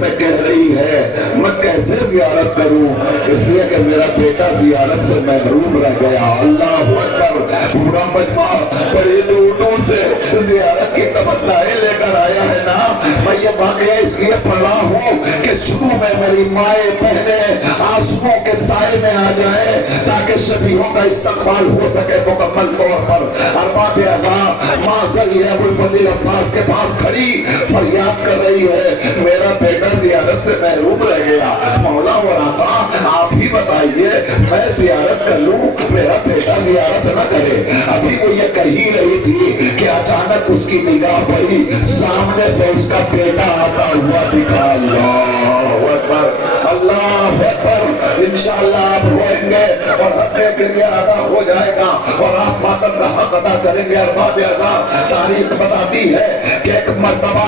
میں کہہ رہی ہے میں کیسے زیارت کروں، اس لیے کہ میرا بیٹا زیارت سے محروم رہ گیا۔ اللہ اکبر، پورا مجمع بڑی دور دور سے زیارت کی تمنائیں لے کر آیا ہے نا۔ میں یہ واقعہ اس لیے پڑھ رہا ہوں کہ شروع میں میری مائیں بہنیں آنسوؤں کے سائے میں آ جائے تاکہ شبیہوں کا استقبال ہو سکے مکمل طور پر۔ ارباب اعضاء ماں زلی ابو الفضل عباس کے پاس کھڑی فریاد کر رہی ہے میرا بیٹا زیارت سے محروم رہ گیا، مولا اور آقا آپ ہی بتائیے میں زیارت کر لوں میرا بیٹا زیارت نہ کرے۔ ابھی وہ یہ کہہ ہی رہی تھی کہ اچانک اس کی نگاہ پڑی، سامنے سے اس کا بیٹا آتا ہوا دکھا۔ اللہ اکبر، اللہ اکبر۔ انشاءاللہ آپ روئیں گے اور حق گریہ ادا ہو جائے گا اور آپ ماتم کا حق ادا کریں گے۔ ارباب اعضاء تاریخ بتاتی ہے کہ ایک مرتبہ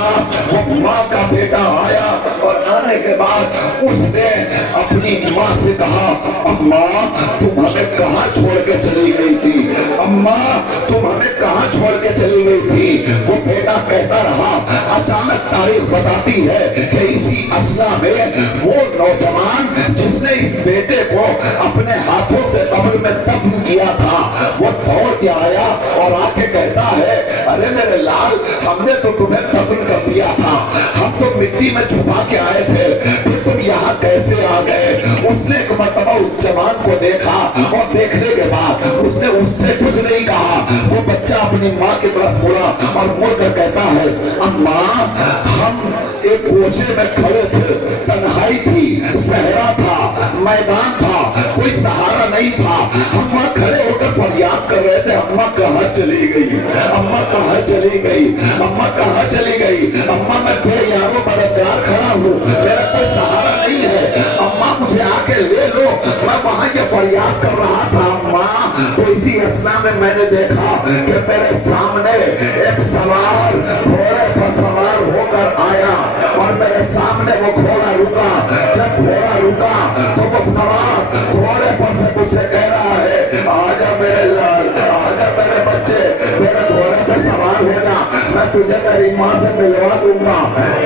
وہ ماں کا بیٹا آیا اور آنے کے بعد اس نے اپنی ماں سے کہا اماں تم ہمیں کہاں چھوڑ کے چلی گئی تھی، اماں تم ہمیں کہاں چھوڑ کے چلی گئی تھی۔ وہ بیٹا کہتا رہا۔ اچانک تاریخ بتاتی ہے کہ اسی اثنا میں وہ نوجوان جس نے اس بیٹے کو اپنے ہاتھوں سے قبر میں دفن کیا تھا وہ دوڑ کے آیا اور آ کے کہتا ہے ارے میرے لال ہم نے تو تمہیں دفن کر دیا تھا، ہم تو مٹی میں چھپا کے آئے تھے، پھر تم یہاں کیسے آ گئے۔ اس نے ایک مرتبہ اس جوان کو دیکھا اور دیکھنے کے بعد اس نے اس سے کچھ نہیں کہا۔ وہ بچہ اپنی ماں کی طرف مڑا اور مڑ کر کہتا ہے اماں ہم ایک کوچے میں کھڑے تھے، تنہائی تھی، صحرا تھا، میدان تھا، کوئی سہارا نہیں تھا، ہم وہاں کھڑے ہو کر فریاد کر رہے تھے اماں کہاں چلی گئی، اماں کہاں چلی گئی، اماں کہاں چلی گئی، اماں میں بے یارو مددگار کھڑا ہوں، میرا کوئی سہارا نہیں ہے، اماں مجھے آ کے لے لو، میں وہاں یہ فریاد کر رہا تھا اماں۔ تو اسی اثنا میں نے دیکھا کہ میرے سامنے ایک سوار گھوڑے پر سوار ہو کر آیا اور میرے سامنے وہ گھوڑا رکا۔ جب گھوڑا رکا تو وہ سوار گھوڑے پر سے مجھ سے کہہ رہا ہے آجا میرے لال، آجا میرے بچے، میرے گھوڑے پہ سوار ہو جا، میں تجھے میری ماں سے ملوا دوں گا۔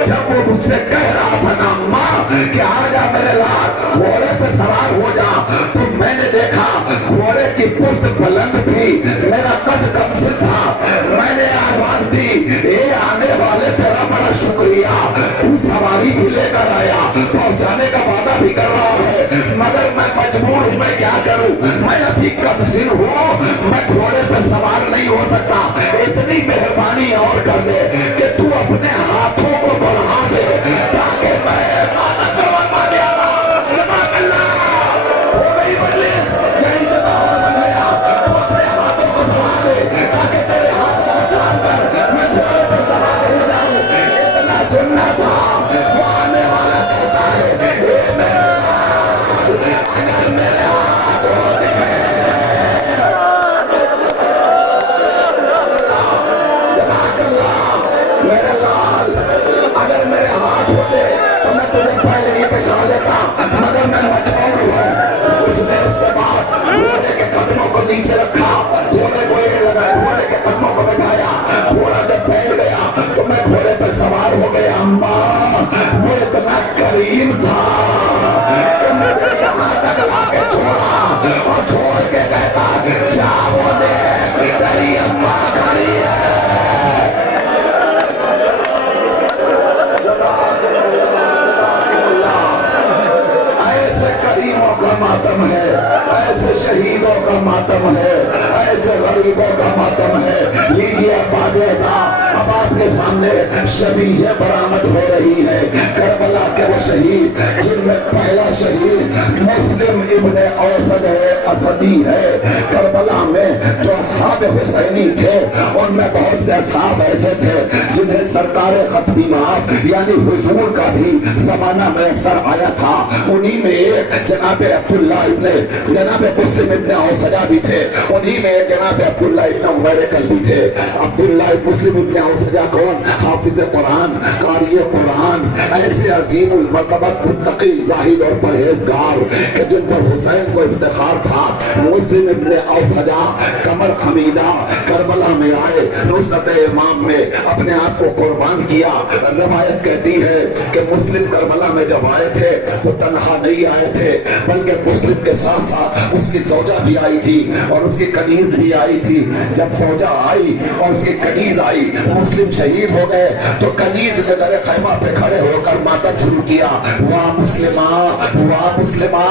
جب وہ مجھ سے کہہ رہا تھا نا ماں کہ آجا میرے لال گھوڑے پہ سوار ہو جا، تو میں نے دیکھا گھوڑے کی پشت بلند تھی، میرا قد کم سے تھا۔ میں نے آواز دی اے آنے والے تیرا بڑا شکریہ، تو سواری بھی لے کر آیا، پہنچانے کا وعدہ بھی کر رہا ہے، مگر میں مجبور ہوں، میں کیا کروں، میں ابھی کم سن ہوں، میں گھوڑے پہ سوار نہیں ہو سکتا، اتنی مہربانی اور کر دے کہ تو اپنے ہاتھوں کو بڑھا دے تاکہ میں نیچے رکھا، گھوڑے کو ایک لگا، گھوڑے کے قدموں کو بٹھایا، گھوڑا جب بیٹھ گیا تو میں گھوڑے پہ سوار ہو گیا۔ اماں وہ اتنا کریم تھا کہ مجھے یہاں تک لا کے چھوڑا اور چھوڑ کے کہتا جاؤ دیکھ تیری اماں کھڑی ہے۔ ایسے کریموں کا ماتم ہے، ایسے شہیدوں کا ماتم ہے، ایسے غریبوں کا ماتم ہے۔ لیجیے اب آپ کے سامنے شبیہ برآمد ہو رہی ہے کربلا کے وہ شہید جن میں پہلا شہید مسلم ابن اوسد اسدی ہے۔ کربلا میں جو اصحاب حسینی تھے ان میں بہت سے اصحاب ایسے تھے جنہیں سرکار ختمی مآب یعنی حضور کا بھی زمانہ میسر آیا تھا۔ انہی میں ایک جناب عبداللہ ابن جناب مسلم ابن اوسجہ بھی تھے، انہی میں جناب عبداللہ ابن عمیرکل بھی تھے۔ عبداللہ مسلم ابن اوسجہ کون؟ حافظ قرآن، قاری قرآن، ایسے عظیم المرتبت متقی زاہد اور پرہیزگار کہ جن پر حسین کو افتخار تھا۔ مسلم ابن اوسجہ کمر برخمیدہ کربلا میں آئے، نصرت امام میں اپنے آپ کو قربان کیا۔ روایت کہتی ہے کہ مسلم کربلا میں جب آئے تھے تو تنہا نہیں آئے تھے، بلکہ مسلم کے ساتھ ساتھ اس کی زوجہ بھی آئی تھی اور اس کی کنیز بھی آئی تھی۔ جب زوجہ آئی اور اس کی کنیز آئی، مسلم شہید ہو گئے تو کنیز نے در خیمہ پہ کھڑے ہو کر ماتم شروع کیا، واہ مسلمہ واہ مسلمہ۔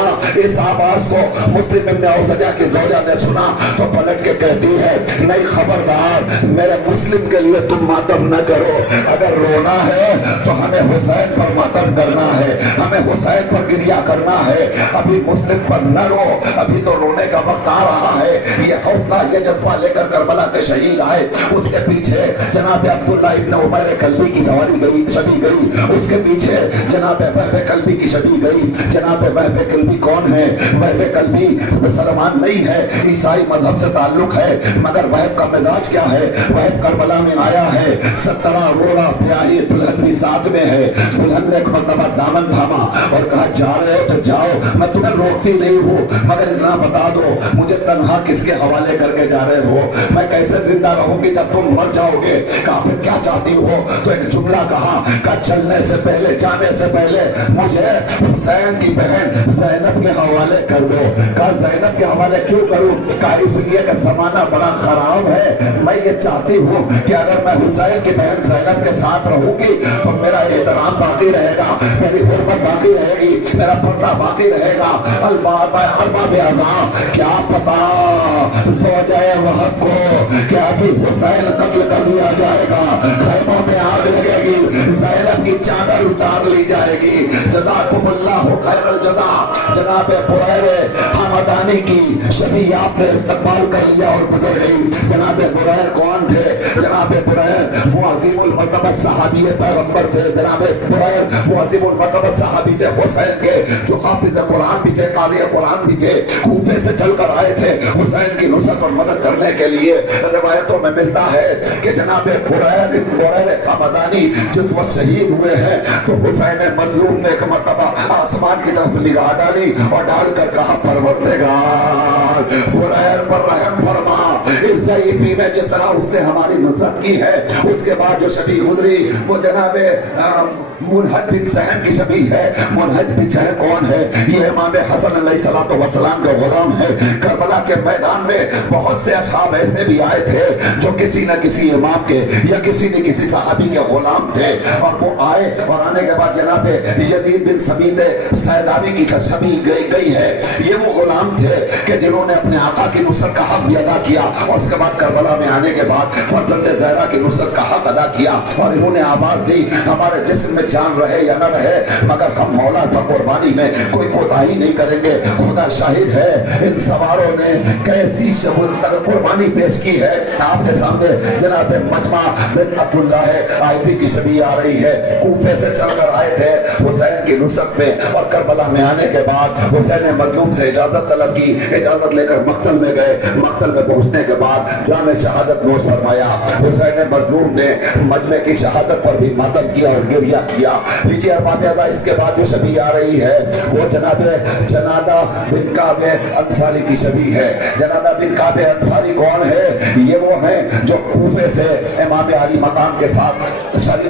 اس آواز کو مسلم ابن اوسجہ کی زوجہ نے سنا تو پلٹ کے کہتی ہے، نہیں خبردار، میرے مسلم کے لیے تم ماتم نہ کرو، اگر رونا ہے تو ہمیں حسین پر ماتم کرنا ہے، ہمیں حسین پر گریہ کرنا ہے، ابھی مسلم پر نہ رو، ابھی تو رونے کا وقت آ رہا ہے۔ یہ حوصلہ، یہ جذبہ لے کر کربلا کے شہید آئے۔ اس کے پیچھے جناب عبداللہ ابن عمر کلبی کی سواری گئی، شبی گئی، اس کے پیچھے جناب وہب کلبی کی شبی گئی۔ جناب وہب کلبی کون ہے؟ وہب کلبی مسلمان نہیں ہے، عیسائی مذہب سے تعلق ہے، مگر وہب کا مزاج کیا ہے؟ وہب کربلا میں آیا ہے، 17 روڑا پیاہی، دلہن بھی ساتھ میں ہے۔ دلہن نے ایک مرتبہ دامن تھاما اور کہا، جا رہے ہو تو جاؤ، میں تمہیں روکتی نہیں ہوں، مگر اتنا بتا دو مجھے تنہا کس کے حوالے کر کے جا رہے ہو؟ میں کیسے زندہ رہوں گی جب تم مر جاؤ گے؟ کہا پھر کیا چاہتی ہو؟ تو ایک جملہ کہا، چلنے سے پہلے، جانے سے پہلے مجھے حسین کی بہن زینب کے حوالے کر دو۔ کہا زینب کے حوالے کیوں کروں؟ کہا اس لیے کہ زمانہ بڑا خراب ہے، میں یہ چاہتی ہوں کہ اگر میں حسین کی بہن زینب کے ساتھ رہوں گی تو میرا احترام باقی رہے گا، میری حرمت باقی رہے گی، میرا پردہ باقی رہے گا۔ ارباب اعظام، کیا پتا زوجہ وہب کو کہ ابھی حسین قتل کر دیا جائے گا، خیموں میں آگ لگے گی، زینب کی چادر اتار لی جائے گی۔ جزاکم اللہ خیر الجزا۔ جناب بریر حمدانی کی شبی آپ نے استقبال کر لیا اور گزر گئی۔ جناب بریر کون تھے؟ جناب بریر وہ عظیم المرتبہ صحابی پیغمبر تھے۔ جناب بریر وہ عظیم المرتبہ صحابی تھے حسین کے، جو حافظ قرآن بھی تھے، قاری قرآن بھی تھے، کوفے سے چل کر آئے تھے حسین کی نصرت اور مدد کرنے کے لیے۔ روایتوں میں ملتا ہے کہ جناب بریر حمدانی جس وقت شہید ہوئے ہیں تو حسین مظلوم نے ایک مرتبہ آسمان کی طرف نگاہ ڈالی اور ڈال کر کہا، پروردگار بریر پر رحم فرما، اس ضعیفی نے جس طرح اس نے ہماری نصرت کی ہے۔ اس کے بعد جو شبی گزری وہ جناب منہج بن سہن کی شبی ہے۔ منہج بن سہن کون ہے؟ یہ امام حسن علیہ السلام کا غلام ہے۔ کربلا کے میدان میں بہت سے اصحاب ایسے بھی آئے تھے جو کسی نہ کسی امام کے یا کسی نہ کسی صحابی کے غلام تھے، اور وہ آئے اور آنے کے بعد جناب یزید بن سبید سیدانی کی شبی گئی ہے۔ یہ وہ غلام تھے کہ جنہوں نے اپنے آقا کی نصرت کا حق بھی ادا کیا، اور اس کے بعد کربلا میں آنے کے بعد فرزند زہرا کی نصرت کا حق ادا کیا، اور انہوں نے آواز دی، ہمارے جسم میں جان رہے یا نہ رہے مگر ہم مولا پر قربانی میں کوئی کوتاہی نہیں کریں گے۔ خدا شاہد ہے ان سواروں نے کیسی قربانی پیش کی ہے۔ آپ کے سامنے جناب مجمع بن عبداللہ عائزی کی شبی آ رہی ہے، کوفے سے چل کر آئے تھے حسین کی نصرت میں، اور کربلا میں آنے کے بعد حسین مظلوم سے اجازت طلب کی، اجازت لے کر مقتل میں گئے۔ مقتل میں پہنچنے کے بعد جامع شہادت نوش فرمایا۔ حسین مظلوم نے مجمع کی شہادت پر بھی ماتم کیا اور گریہ کیا۔ لیجیے ارباب اعزاء، اس کے بعد جو شبی آ رہی ہے وہ جناب جنادہ بن کعب انصاری کی شبی ہے۔ جنادہ بن کعب انصاری کون ہے؟ یہ وہ ہیں جو کوفے سے امام علی مقام کے ساتھ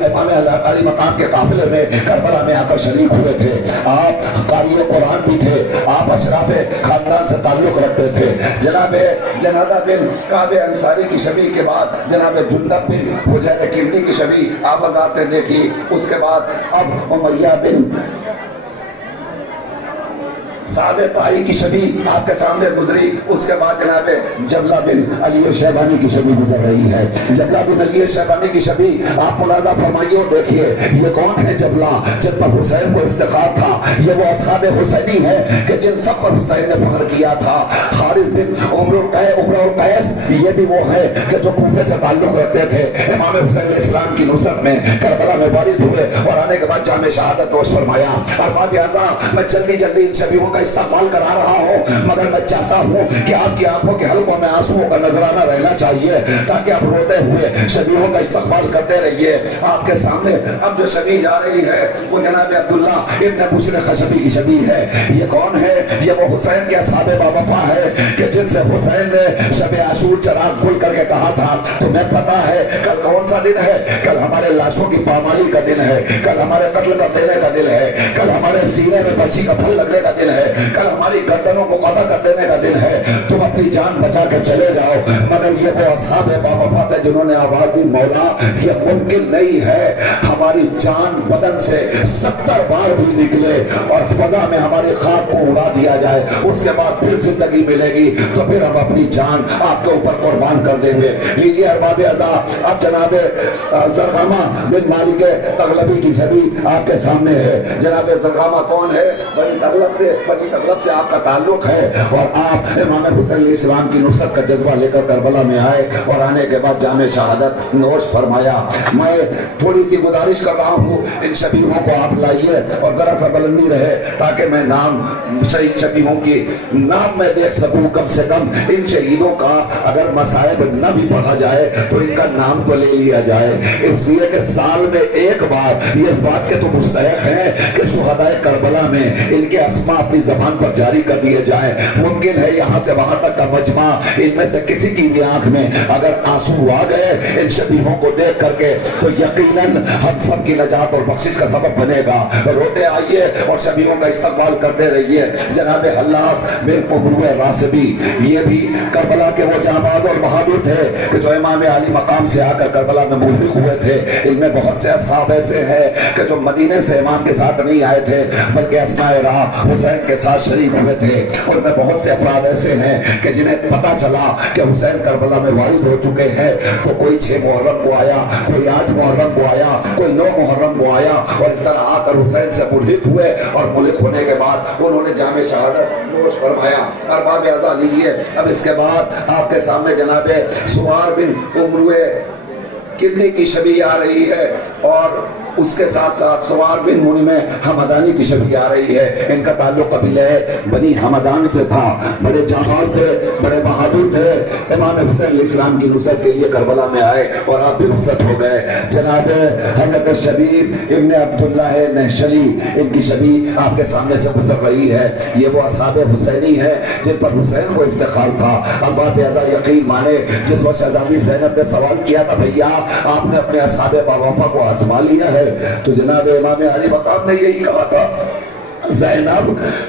امام علی مقام کے قافلے میں کربلا میں آ کر شریک ہوئے تھے۔ آپ قاری قرآن بھی تھے، آپ اشراف خاندان سے تعلق رکھتے تھے۔ جناب جنادہ بن کعب انصاری کی شبی کے بعد جناب جندب بن حجیر کلدی کی شبی آپ حضرات نے دیکھی۔ اس کے بعد اب امیہ بن سعد طائی کی شبی آپ کے سامنے گزری۔ اس کے بعد جناب جبلہ بن علی شیبانی کی شبی گزر رہی ہے۔ جبلہ بن علی شیبانی کی شبی آپ ملاحظہ فرمائیے اور دیکھیے، یہ کون ہے جبلہ؟ جن پر حسین کو افتخار تھا، یہ وہ اصحاب حسینی ہے کہ جن سب پر حسین نے فخر کیا تھا۔ حارث بن عمر القیس یہ بھی وہ ہے کہ جو کوفے سے تعلق رکھتے تھے، امام حسین اسلام کی نصرت میں کربلا میں وارد ہوئے اور آنے کے بعد جامع شہادت نوش فرمایا۔ ارباب اعزاء، میں جلدی ان شبیوں کا इस्तेमाल करा रहा हूँ, मगर मैं चाहता हूँ कि आपकी आंखों के हलकों में आंसुओं का नजराना रहना चाहिए, ताकि आप रोते हुए शबीहों का इस्तेमाल करते रहिए। आपके सामने अब जो शबी जा रही है वो जनाब अब्दुल्ला इब्न बुशर खशबी की शबी है। ये कौन है? ये वो हुसैन के असहाबे बावफा है कि जिनसे हुसैन ने शब आशूर चराग खुल करके कहा था तुम्हें पता है कल कौन सा दिन है? कल हमारे लाशों की पामाली का दिन है, कल हमारे कत्ल कर देने का दिन है, कल हमारे सीने में बच्ची का फल लगने का दिन है, कल हमारी गर्दनों को कदा कर देने का दिन है। तुम अपनी जान बचा के चले जाओ। मगर ये वो असहाबे बावफा थे जिन्होंने आवाज दी मौला ये मुमकिन नहीं है, हमारी जान बदन से 70 बार भी निकले और फजा में हमारी खाक को उड़ा दिया जाए, उसके बाद फिर जिंदगी मिलेगी तो फिर हम अपनी जान आपके ऊपर कुर्बान कर देंगे। लीजिए अरबाब अज़ा, अब जनाब ज़रग़ामा बिन मालिक तग़लबी की छवि आपके सामने है। जनाब ज़रग़ामा कौन है? बनी तग़लब से आपका ताल्लुक है और आप इमाम हुसैन इस्लाम की नुसरत का जज्बा लेकर करबला में आए और आने के बाद जामे शहादत नोश फरमाया। मैं थोड़ी सी गुजारिश कर रहा हूँ, इन शबीहों को आप लाइए और जरा सा बुलंदी रहे ताकि मैं नाम शहीद शबीहों की नाम मैं देख सकूं। कम से कम इन शहीदों का अगर मसाइब न भी पढ़ा जाए तो इनका नाम तो ले लिया जाए, इसलिए कि साल में एक बार ये इस बात के तो मुस्तहिक हैं कि शुहदाए करबला में इनके अस्मा अपनी जबान पर जारी कर दिए जाए। मुमकिन है यहाँ से वहां तक का मजमा इनमें से किसी की भी आंख में अगर आंसू आ गए इन शबीहों को देख करके तो यकीनन हम सब की नजात और बख्शिश का सबब बनेगा। रोते आइए और शबीहों का इस्तकबाल करते रहिए। जनाब हल्लास बिन उमरुए रासिबी ये भी करबला के वो जाबाज और बहादुर थे कि जो इमाम अली मकाम से आकर करबला में मुल्हिक हुए थे। इनमें बहुत से असहाब ऐसे हैं कि जो मदीने से इमाम के साथ नहीं आए थे बल्कि अस्नाए राह हुसैन के साथ शरीक हुए थे। उनमें बहुत से अफराद ऐसे हैं कि जिन्हें पता चला कि हुसैन करबला में वारिद हो चुके हैं तो कोई 6 मुहर्रम को आया, कोई 8 मुहर्रम को आया, कोई 9 मुहर्रम को आया और इस तरह आकर हुसैन से मुल्हिक हुए और मुल्हिक होने के बाद उन्होंने जामे शहादत नोश फरमाया। अरबाब अज़ा लीजिए, अब इसके बाद आपके सामने जनाब सुमार बिन उमरुए किन्नी की शबी आ रही है और उसके साथ साथ सुमार बिन मुनी में हमदानी की शबी आ रही है। इनका ताल्लुक कबीले बनी हमदान से था, बड़े जाबाज थे, बड़े बहादुर थे। इमाम हुसैन इस्लाम की नुसरत के लिए करबला में आए और आप भी नुसरत हो गए। जनाब हज़रत शबीब इब्न अब्दुल्ला नहशली इनकी शबी आपके सामने से गुजर रही है। ये वो असहाबे हुसैनी है जिन पर हुसैन को इफ्तिखार था। अरबाब अज़ा यकीन माने जिस वक्त शहजादी ज़ैनब ने सवाल किया था भैया आपने अपने असहाबे बावफा को आजमा लिया है, तो जनाब इमाम अली मकाम ने यही कहा था ज़ैनब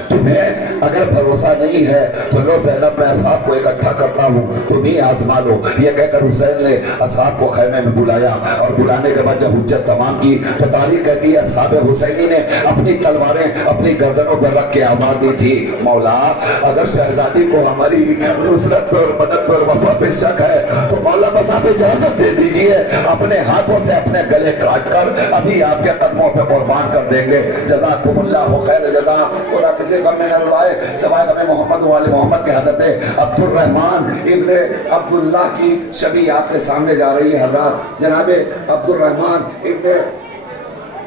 तुम्हें अगर भरोसा नहीं है तो लो ज़ैनब मैं असहाब को इकट्ठा करता हूँ, तुम ही आजमा लो। ये कहकर हुसैन ने असहाब को खैमे में बुलाया और बुलाने के बाद जब हुज्जत तमाम की तो तारीख कहती है असहाब हुसैनी ने अपनी तलवारें अपनी गर्दनों पर रख के आवाज दी थी मौला अगर शहजादी को हमारी नुसरत पर और मदद पर वफा पे शक है तो मौला बस आप इजाजत दे दीजिए, अपने हाथों से अपने गले काट कर अभी आपके कदमों पे कुर्बान कर देंगे। जज़ाकुमुल्लाहु खैर जज़ा। खुदा किसी गम में न रुलाए सिवाय गम मोहम्मद वाले मोहम्मद के हज़रत अब्दुल रहमान इब्ने अब्दुल्लाह की शबी आपके सामने जा रही है। हज़रत जनाब अब्दुल रहमान इब्ने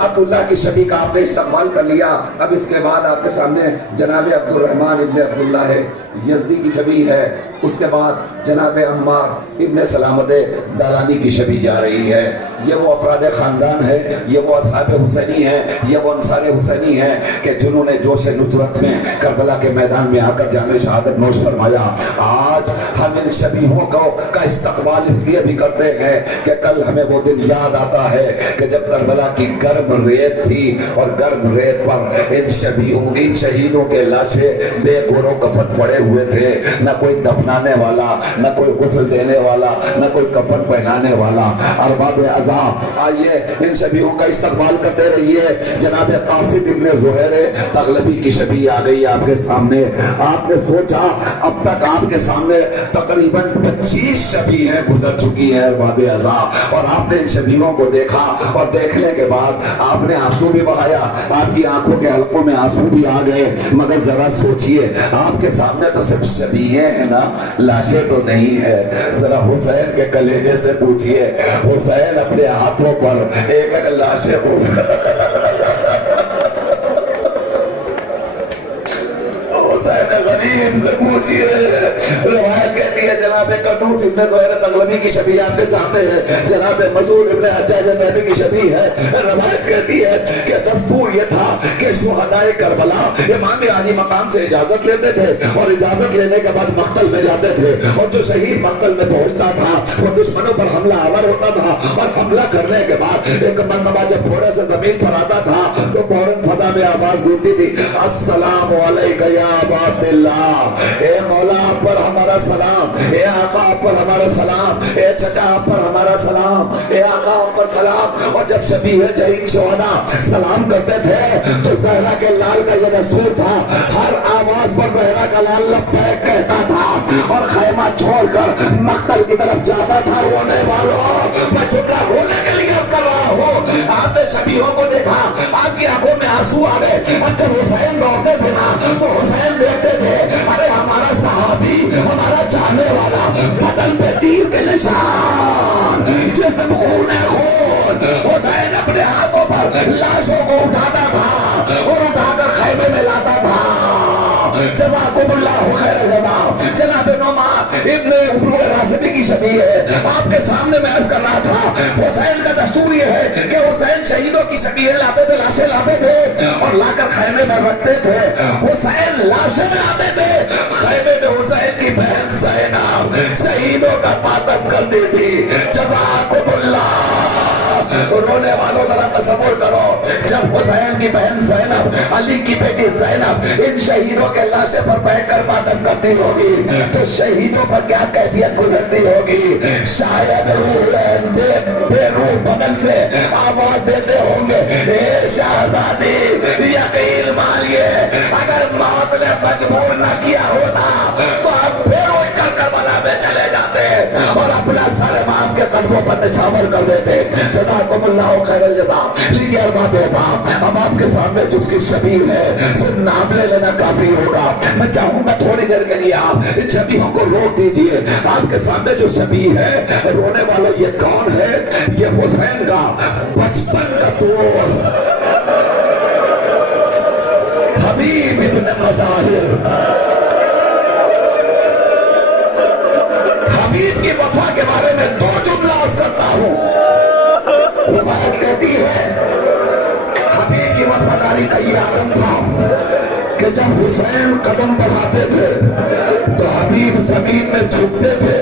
अब्दुल्ला की शबी का आपने इस्तेमाल कर लिया। अब इसके बाद आपके सामने जनाब अब्दुल रहमान इब्ने अब्दुल्ला है यज़दी की शबी है। उसके बाद जनाब अम्मार इब्ने सलामत दालानी की शबी जा रही है। ये वो अफराद ख़ानदान है, ये वो असहाब हुसैनी है, ये वो अंसार हुसैनी है कि जिन्होंने जोश नुसरत में करबला के मैदान में आकर जामे शहादत नोश फरमाया। आज हम इन शबीहों का इस्तकबाल इसलिए भी करते हैं कि कल हमें वो दिन याद आता है कि जब करबला की गर्म रेत थी और गर्म रेत पर इन शबीहों इन शहीदों के लाशें बेगोरो कफन पड़े हुए थे। न कोई दफनाने वाला, न कोई गुस्ल देने वाला, न कोई कफन पहनाने वाला। अरबाब अज़ा आइए इन शबीहों का इस्तकबाल करते रहिए। जनाब कासिम इब्ने ज़ुहैर तग़लबी की शबी आ गई आपके सामने। आपने सोचा अब तक आपके सामने तकरीबन 25 शबीहें गुजर चुकी हैं अरबाब अज़ा और आपने इन शबीहों को देखा और देखने के बाद आपने आंसू भी बहाया, आपकी आंखों के हलकों में आंसू भी आ गए। मगर जरा सोचिए आपके सामने तो सिर्फ शबीहें हैं ना, लाशें तो नहीं है। जरा हुसैन के कलेजे से पूछिए, हुसैन अपने हाथों पर एक एक लाशें حبیب سے پوچھئے. روایت کہتی ہے جناب قدوس ابن زہیر تغلبی کی شبیہ آپ کے سامنے ہے, جناب مسعود ابن حجاج النبی کی شبیہ ہے. روایت کہتی ہے کہ دستور یہ تھا کہ شہدائے کربلا امام عالی مقام سے اجازت لیتے تھے اور اجازت لینے کے بعد مقتل میں جاتے تھے, اور جو شہید مقتل میں پہنچتا تھا وہ دشمنوں پر حملہ آور ہوتا تھا, اور حملہ کرنے کے بعد ایک مرتبہ جب تھوڑے سے زمین پر آتا تھا تو فوراً فضا میں آواز گونجتی تھی, السلام علیکم یا ابا عبداللہ, اے مولا آپ پر ہمارا سلام, اے آقا آپ پر ہمارا سلام, اے چچا آپ پر ہمارا سلام, اے آقا آپ پر سلام. اور جب شبیہ جہید شہداء سلام کرتے تھے تو زہرا کے لال کا یہ دستور تھا, ہر آواز پر زہرا کا لال لبیک کہتا تھا اور خیمہ چھوڑ کر مقتل کی طرف جاتا تھا. رونے والوں میں جملہ رونے کے لیے عرض کر رہا ہوں, آپ نے شبیہوں کو دیکھا, آپ کی آنکھوں میں آنسو آ گئے, اور جب حسین دوڑتے تھے نا تو حسین دیکھتے تھے ارے ہمارا صحابی, ہمارا چاہنے والا, بدن پہ تیر کے نشان, جسم خون خون. حسین اپنے ہاتھوں پر لاشوں کو اٹھاتا تھا اور اٹھا کر خیمے میں لاتا تھا. جزاکم اللہ خیر الجزا. جناب نعمان ابن عمرو راسبی کی شبیہ ہے, آپ کے سامنے میں عرض کر رہا تھا, حسین کا دستور یہ ہے کہ حسین شہیدوں کی شبیہ لاتے تھے, لاشیں لاتے تھے اور لا کر خیمے میں رکھتے تھے. حسین لاشیں لاتے تھے, خیمے میں حسین کی بہن زینب شہیدوں کا ماتم کرتی تھی. جزاکم اللہ. رونے والوں ذرا تصور کرو, جب حسین کی بہن زینب, علی کی بیٹی زینب ان شہیدوں کے لاشے پر بیٹھ کر ماتم کرتی ہوگی تو شہیدوں پر کیا کیفیت گزرتی ہوگی. شاید روح بے روح بدن سے آواز دیتے ہوں گے, اے شہزادی یقین مانیے اگر موت نے مجبور نہ کیا ہوتا تو آپ پھر اٹھ کر کربلا میں چلے جاتے اور اپنا سر امام کے قدموں پر نچھاور کر دیتے. جزاکم اللہ خیر الجزا. لیجیے ارباب اعظام, اب آپ کے سامنے جس کی شبیہ ہے صرف نام لے لینا کافی ہوگا. میں چاہوں گا تھوڑی دیر کے لیے آپ ان شبیہوں کو روک دیجیے. آپ کے سامنے جو شبیہ ہے, رونے والا یہ کون ہے؟ یہ حسین کا بچپن کا دوست حبیب ابن مظاہر. حبیب کی وفا کے بارے میں دو جملہ عرض کرتا ہوں. روایت کہتی ہے حبیب کی وفاداری کا یہ عالم تھا کہ جب حسین قدم بڑھاتے تھے تو حبیب زمین میں جھکتے تھے.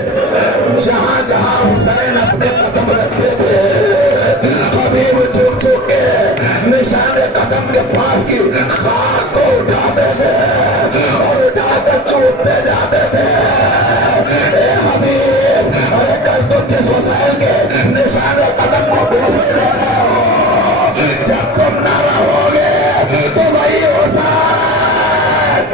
جہاں جہاں حسین اپنے قدم رکھتے تھے حبیب جھک جھک کے نشان قدم کے پاس کی خاک کو اٹھاتے تھے اور اٹھا کر چومتے جاتے تھے. اے حبیب, ارے کل تم جس حسین کے نشان قدم کو بوسے لے رہے ہو, جب تم نہ رہو گے تو وہی حسین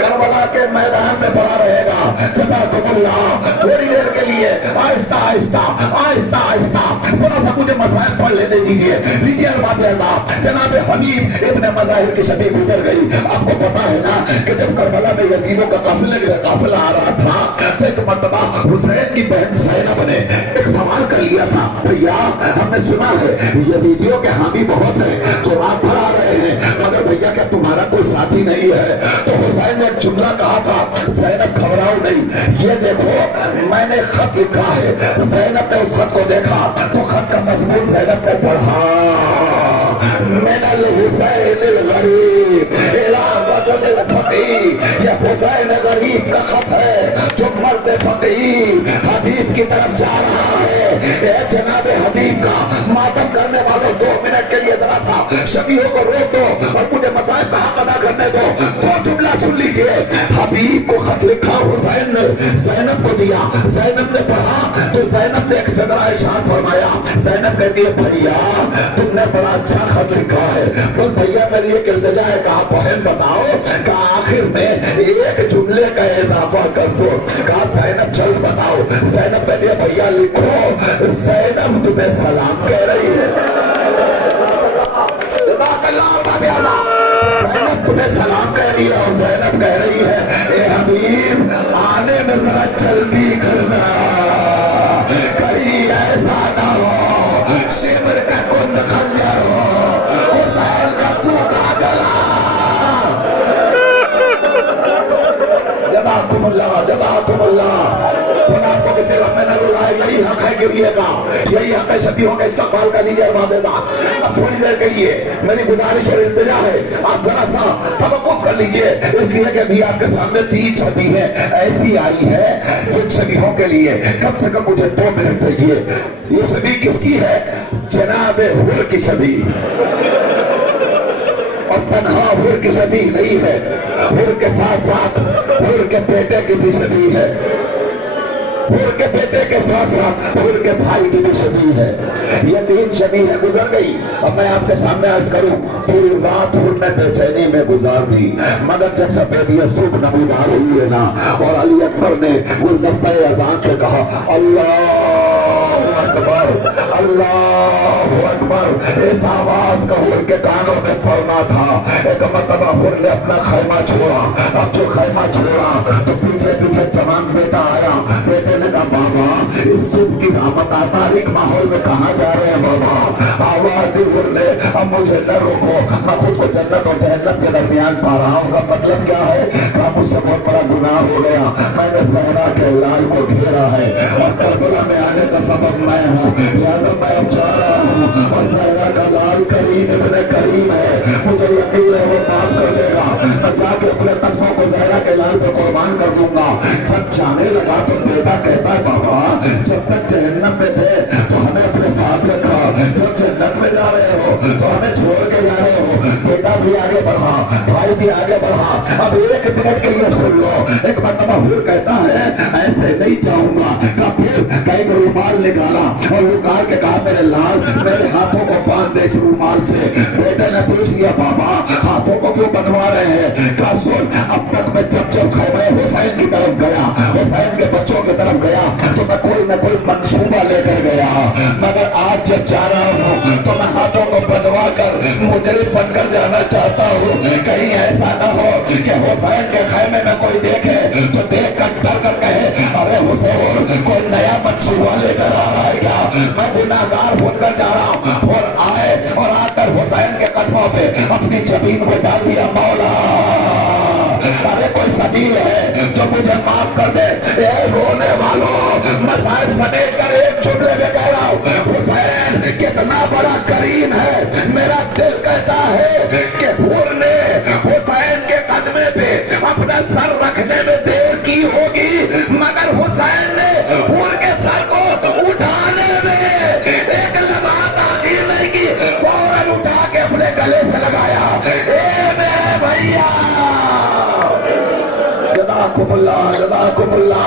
کربلا کے میدان میں پڑا رہے گا. جزاکم اللہ. تھوڑی دیر کے لیے آہستہ آہستہ آہستہ آہستہ تھوڑا سا مجھے مسائل پڑھ لینے دیجیے. لیجیے ارباب اعظام, جناب حبیب ابن مظاہر کی شبیہ گزر گئی. آپ کو پتا ہے نا کہ جب کربلا میں یزیدوں کا قافلہ آ رہا تھا تو ایک مرتبہ حسین کی بہن زینب نے ایک سوال کر لیا تھا, بھیا ہم نے سنا ہے یزیدیوں کے حامی بہت ہیں جو رات بھر آ رہے ہیں, مگر بھیا کیا تمہارا کوئی ساتھی نہیں ہے؟ تو حسین نے ایک جملہ کہا تھا, زینب گھبراؤ نہیں, یہ دیکھو میں نے خط لکھا ہے. زینب نے اس خط کو دیکھا تو خط کا مضمون زینب نے پڑھا, من الحسین الغریب الى رجل الفقیر. یہ حسین غریب کا خط ہے جو مرد فقیر حبیب کی طرف جا رہا ہے. اے جناب حبیب کا ماتم کرنے والوں 2 منٹ کے لیے ذرا سا شبیہوں کو روک دو اور مجھے مسائل کا حق ادا کرنے دو. دو جملہ سن لیجئے. حبیب کو خط لکھا حسین نے زینب کو دیا, زینب نے پڑھا تو زینب نے ایک فقرہ ارشاد فرمایا. زینب کہتی ہے بھیا تم نے بڑا اچھا خط لکھا ہے, بس بھیا میری ایک التجا ہے کہ آپ بہن بتاؤ کہ آخر میں ایک جملے کا اضافہ کر دو. کہا زینب جلد بتاؤ. زینب کہتی ہے بھیا لکھو زینب تمہیں سلام کہہ رہی ہے. جزاک اللہ بابیالا. زینب تمہیں سلام کہہ رہی ہے اور زینب کہہ رہی ہے اے حبیب آنے میں ذرا جلدی کرنا, کہیں ایسا نہ ہو شمر کا کن خنجر ہو حسین کا سوکھا گلا. اللہ جزاکم اللہ. جناب کو کسی رب میں نہ رلائے. یہی حق ہے گریے کا, یہی حق ہے شبیہوں کا استقبال کا. لیجیے عبادتہ اب تھوڑی دیر کے لیے میری گزارش اور التجا ہے, آپ ذرا سا توقف کر لیجیے, اس لیے کہ ابھی آپ کے سامنے 3 شبیہیں ایسی آئی ہے جن شبیہوں کے لیے کم سے کم مجھے 2 منٹ چاہیے. یہ شبیہ کس کی ہے؟ جناب حور کی شبیہ. اور تنہا حور کی شبیہ نہیں ہے, حور کے ساتھ ساتھ حور کے بیٹے کی بھی شبیہ ہے, حور کے بیٹے کے ساتھ ساتھ حور کے بھائی کی بھی شبیہ ہے. یہ 3 شبیہیں گزر گئی. اب میں آپ کے سامنے عرض کروں, پوری رات حور نے بے چینی میں گزار دی, مگر جب سفید صبح نمودار ہوئی ہے نا, اور علی اکبر نے گلدستہ اذان سے کہا اللہ اکبر اللہ اکبر, اس آواز کا حور کے کانوں میں پڑنا تھا. ایک مرتبہ حور نے اپنا خیمہ چھوڑا. اب جو خیمہ چھوڑا تو پیچھے پیچھے جوان بیٹا آیا. بیٹے نے کہا بابا اس صبح کی رحمت تاریک ماحول میں کہاں جا رہے ہیں بابا؟ آواز دی حور نے, اب مجھے نہ روکو, میں خود کو جنت اور جہنم کے درمیان پا رہا ہوں. کا مطلب کیا ہے کہ مجھ سے بہت بڑا گناہ ہو گیا, میں نے زہرا کے لال کو گھیرا ہے اور کربلا میں آنے کا سبب میں ہوں, لہذا میں اب جا رہا ہوں. اور زہرا کا لال کریم ابن کریم ہے, مجھے یقین ہے وہ معاف کر دے گا. میں جا کے اپنے تخموں کو زہرا کے لال پہ قربان کر دوں گا. جب جانے لگا تو بیٹا کہتا ہے بابا جب تک جہنم میں تھے تو ہمیں اپنے ساتھ رکھا, جب جنت میں جا رہے ہو تو ہمیں چھوڑ کے جا رہے ہو. بیٹا بھی آگے بڑھا, بھائی بھی آگے بڑھا. اب 1 منٹ کے لیے سن لو. ایک مرتبہ حور کہتا ہے ایسے نہیں جاؤں گا. کا پھر ایک رومال نکالا اور نکال کے کہا میرے لال میرے ہاتھوں کو باندھ دے اس رومال سے. بیٹے نے پوچھ لیا بابا ہاتھوں کو کیوں بندھوا رہے ہیں؟ کہا سن, اب تک میں جب خیمہ حسین کی طرف گیا, حسین کے بچوں کی طرف گیا تو میں کوئی نہ کوئی منصوبہ لے کر گیا, مگر آج جب جا رہا ہوں تو میں ہاتھوں کو بندھوا کر مجرم بن کر جانا چاہتا ہوں. کہیں ایسا نہ ہو کہ حسین کے خیمے میں کوئی دیکھے تو دیکھ کر ڈر کر کہے ارے حسین کوئی نیا منصوبہ لے کر آ رہا ہے کیا؟ میں گناہگار بن کر جا رہا ہوں. اور آئے اور آ کر حسین کے قدموں پہ اپنی جبین کو ڈال دیا, مولا ارے کوئی سبیل ہے جو مجھے معاف کر دے. اے رونے والوں, مصائب سمیٹ کر ایک جملے میں کہہ رہا ہوں, حسین کتنا بڑا کریم ہے. میرا دل کہتا ہے کہ حور نے حسین کے قدمے پہ اپنا سر رکھنے میں دیر کی ہوگی, مگر حسین نے حور کے سر کو اٹھانے میں ایک لمحہ تاخیر نہیں کی, فوراً اٹھا کے اپنے گلے سے لگایا. اے میرے بھیا جزاکم اللہ جزاکم اللہ.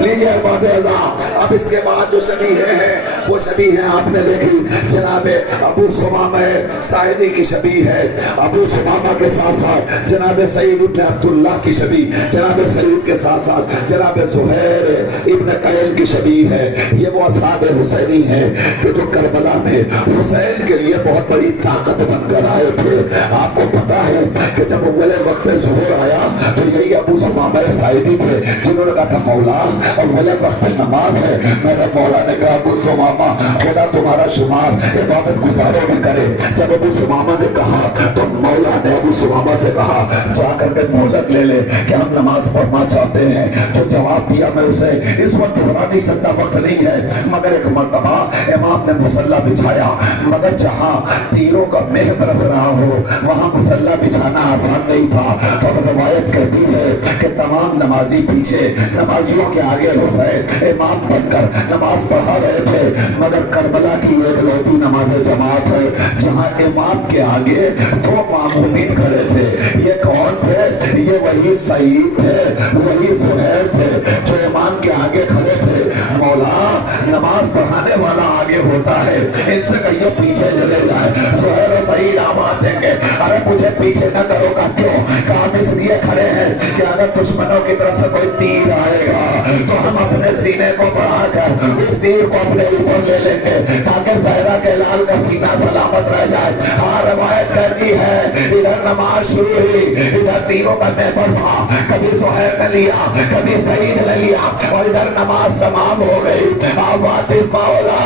لیجیے بابیزا, اب اس کے بعد جو شبیہیں ہیں وہ شبیہیں آپ نے دیکھی. جناب ابو ثمامہ ساعدی کی شبیہ ہے. ابو ثمامہ کے ساتھ ساتھ جناب سعید ابن عبداللہ کی شبیہ, جناب سعید کے ساتھ ساتھ جناب زہیر ابن قیل کی شبیہ ہے. یہ وہ اصحاب حسینی ہیں کہ جو کربلا میں حسین کے لیے بہت بڑی طاقت بن کر آئے تھے. آپ کو پتا ہے کہ جب اول وقت ظہور آیا تو یہی ابو ثمامہ ساعدی تھے جنہوں نے کہا تھا مولا اول وقت نماز ہے. میرے مولا نے کہا ابو ثمامہ خدا تمہارا شمار عبادت گزاروں میں کرے. جب ابو ثمامہ نے کہا تو مولا نے ابو ثمامہ سے کہا جا کر کے مہلت لے لے کہ ہم نماز پڑھنا چاہتے ہیں. جو جواب دیا میں اسے اس وقت دہرا نہیں سکتا, وقت نہیں ہے, مگر ایک مرتبہ امام نے مصلی بچھایا, مگر جہاں تیروں کا مہ برس رہا ہو وہاں مصلی بچھانا آسان نہیں تھا. تو روایت کہتی ہے کہ تمام نمازی پیچھے نمازیوں کے آگے حسین امام بن کر نماز پڑھا رہے تھے, مگر کربلا کی ایک لوٹی نماز جماعت ہے جہاں امام کے آگے 2 مامومین کھڑے تھے. یہ کون تھے؟ یہ وہی سعید تھے, وہی زہیر تھے جو امام کے آگے کھڑے تھے. مولا نماز پڑھانے والا آگے ہوتا ہے, ان سے کہیے پیچھے چلے جائے. زہیر و سعید آباد دیں گے, ارے مجھے پیچھے نہ کرو گا. کیوں؟ کام اس لیے کھڑے ہیں کہ اگر دشمنوں کی طرف سے کوئی تیر آئے گا تو ہم اپنے سینے کو بڑھا کر اس تیر کو اپنے اوپر لے لیں گے تاکہ زہرا کے لال کا سینہ سلامت رہ جائے. ہاں روایت کرتی ہے ادھر نماز شروع ہوئی, ادھر تیروں کا محبت تھا, کبھی زہیر نے لیا کبھی سعید نے لیا, اور ادھر نماز تمام ہو گئی. آباد مولا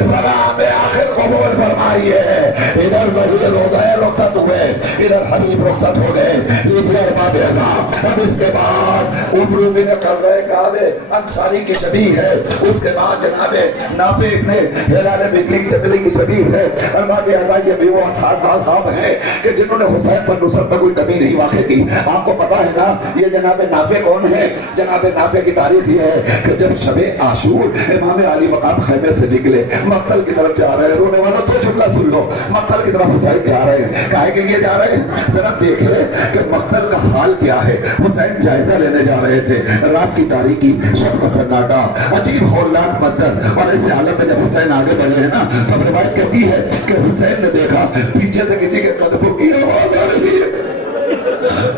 سلام آخر کو कबूल फरमाइए। इधर ज़हीर रोज़ाए रुखसत हुए, इधर हबीब रुखसत हो गए। लीजिए अरबाब अज़ाम। अब इसके बाद उमरू बिन क़ज़ए काबे अंसारी की शबीह है। उसके बाद जनाब नाफे इब्ने हिलाल बिजली की चबली की शबीह है। अरबाब अज़ाम ये भी वो साहब हैं कि जिन्होंने हुसैन पर नुसरत पर कोई कमी नहीं वाक़ की। आपको पता है ना ये जनाब नाफे कौन है? जनाब नाफे की तारीख ये है कि जब शबे आशूर इमाम अली मकाम खैमे से निकले, मक्तल की तरफ जा रहे हैं। रोने वालों तो जुमला सुन लो, मक्तल की तरफ हुसैन जा रहे हैं। काहे के लिए जा रहे हैं? जरा देखे कि मक्तल का हाल क्या है। हुसैन जायजा लेने जा रहे थे। रात की तारीकी, शब का सन्नाटा, अजीब हौलनाक मंजर। और ऐसे हालत में जब हुसैन आगे बढ़े हैं ना, तब रिवायत कहती है कि हुसैन ने देखा पीछे से किसी के कदमों की आवाज आ रही है,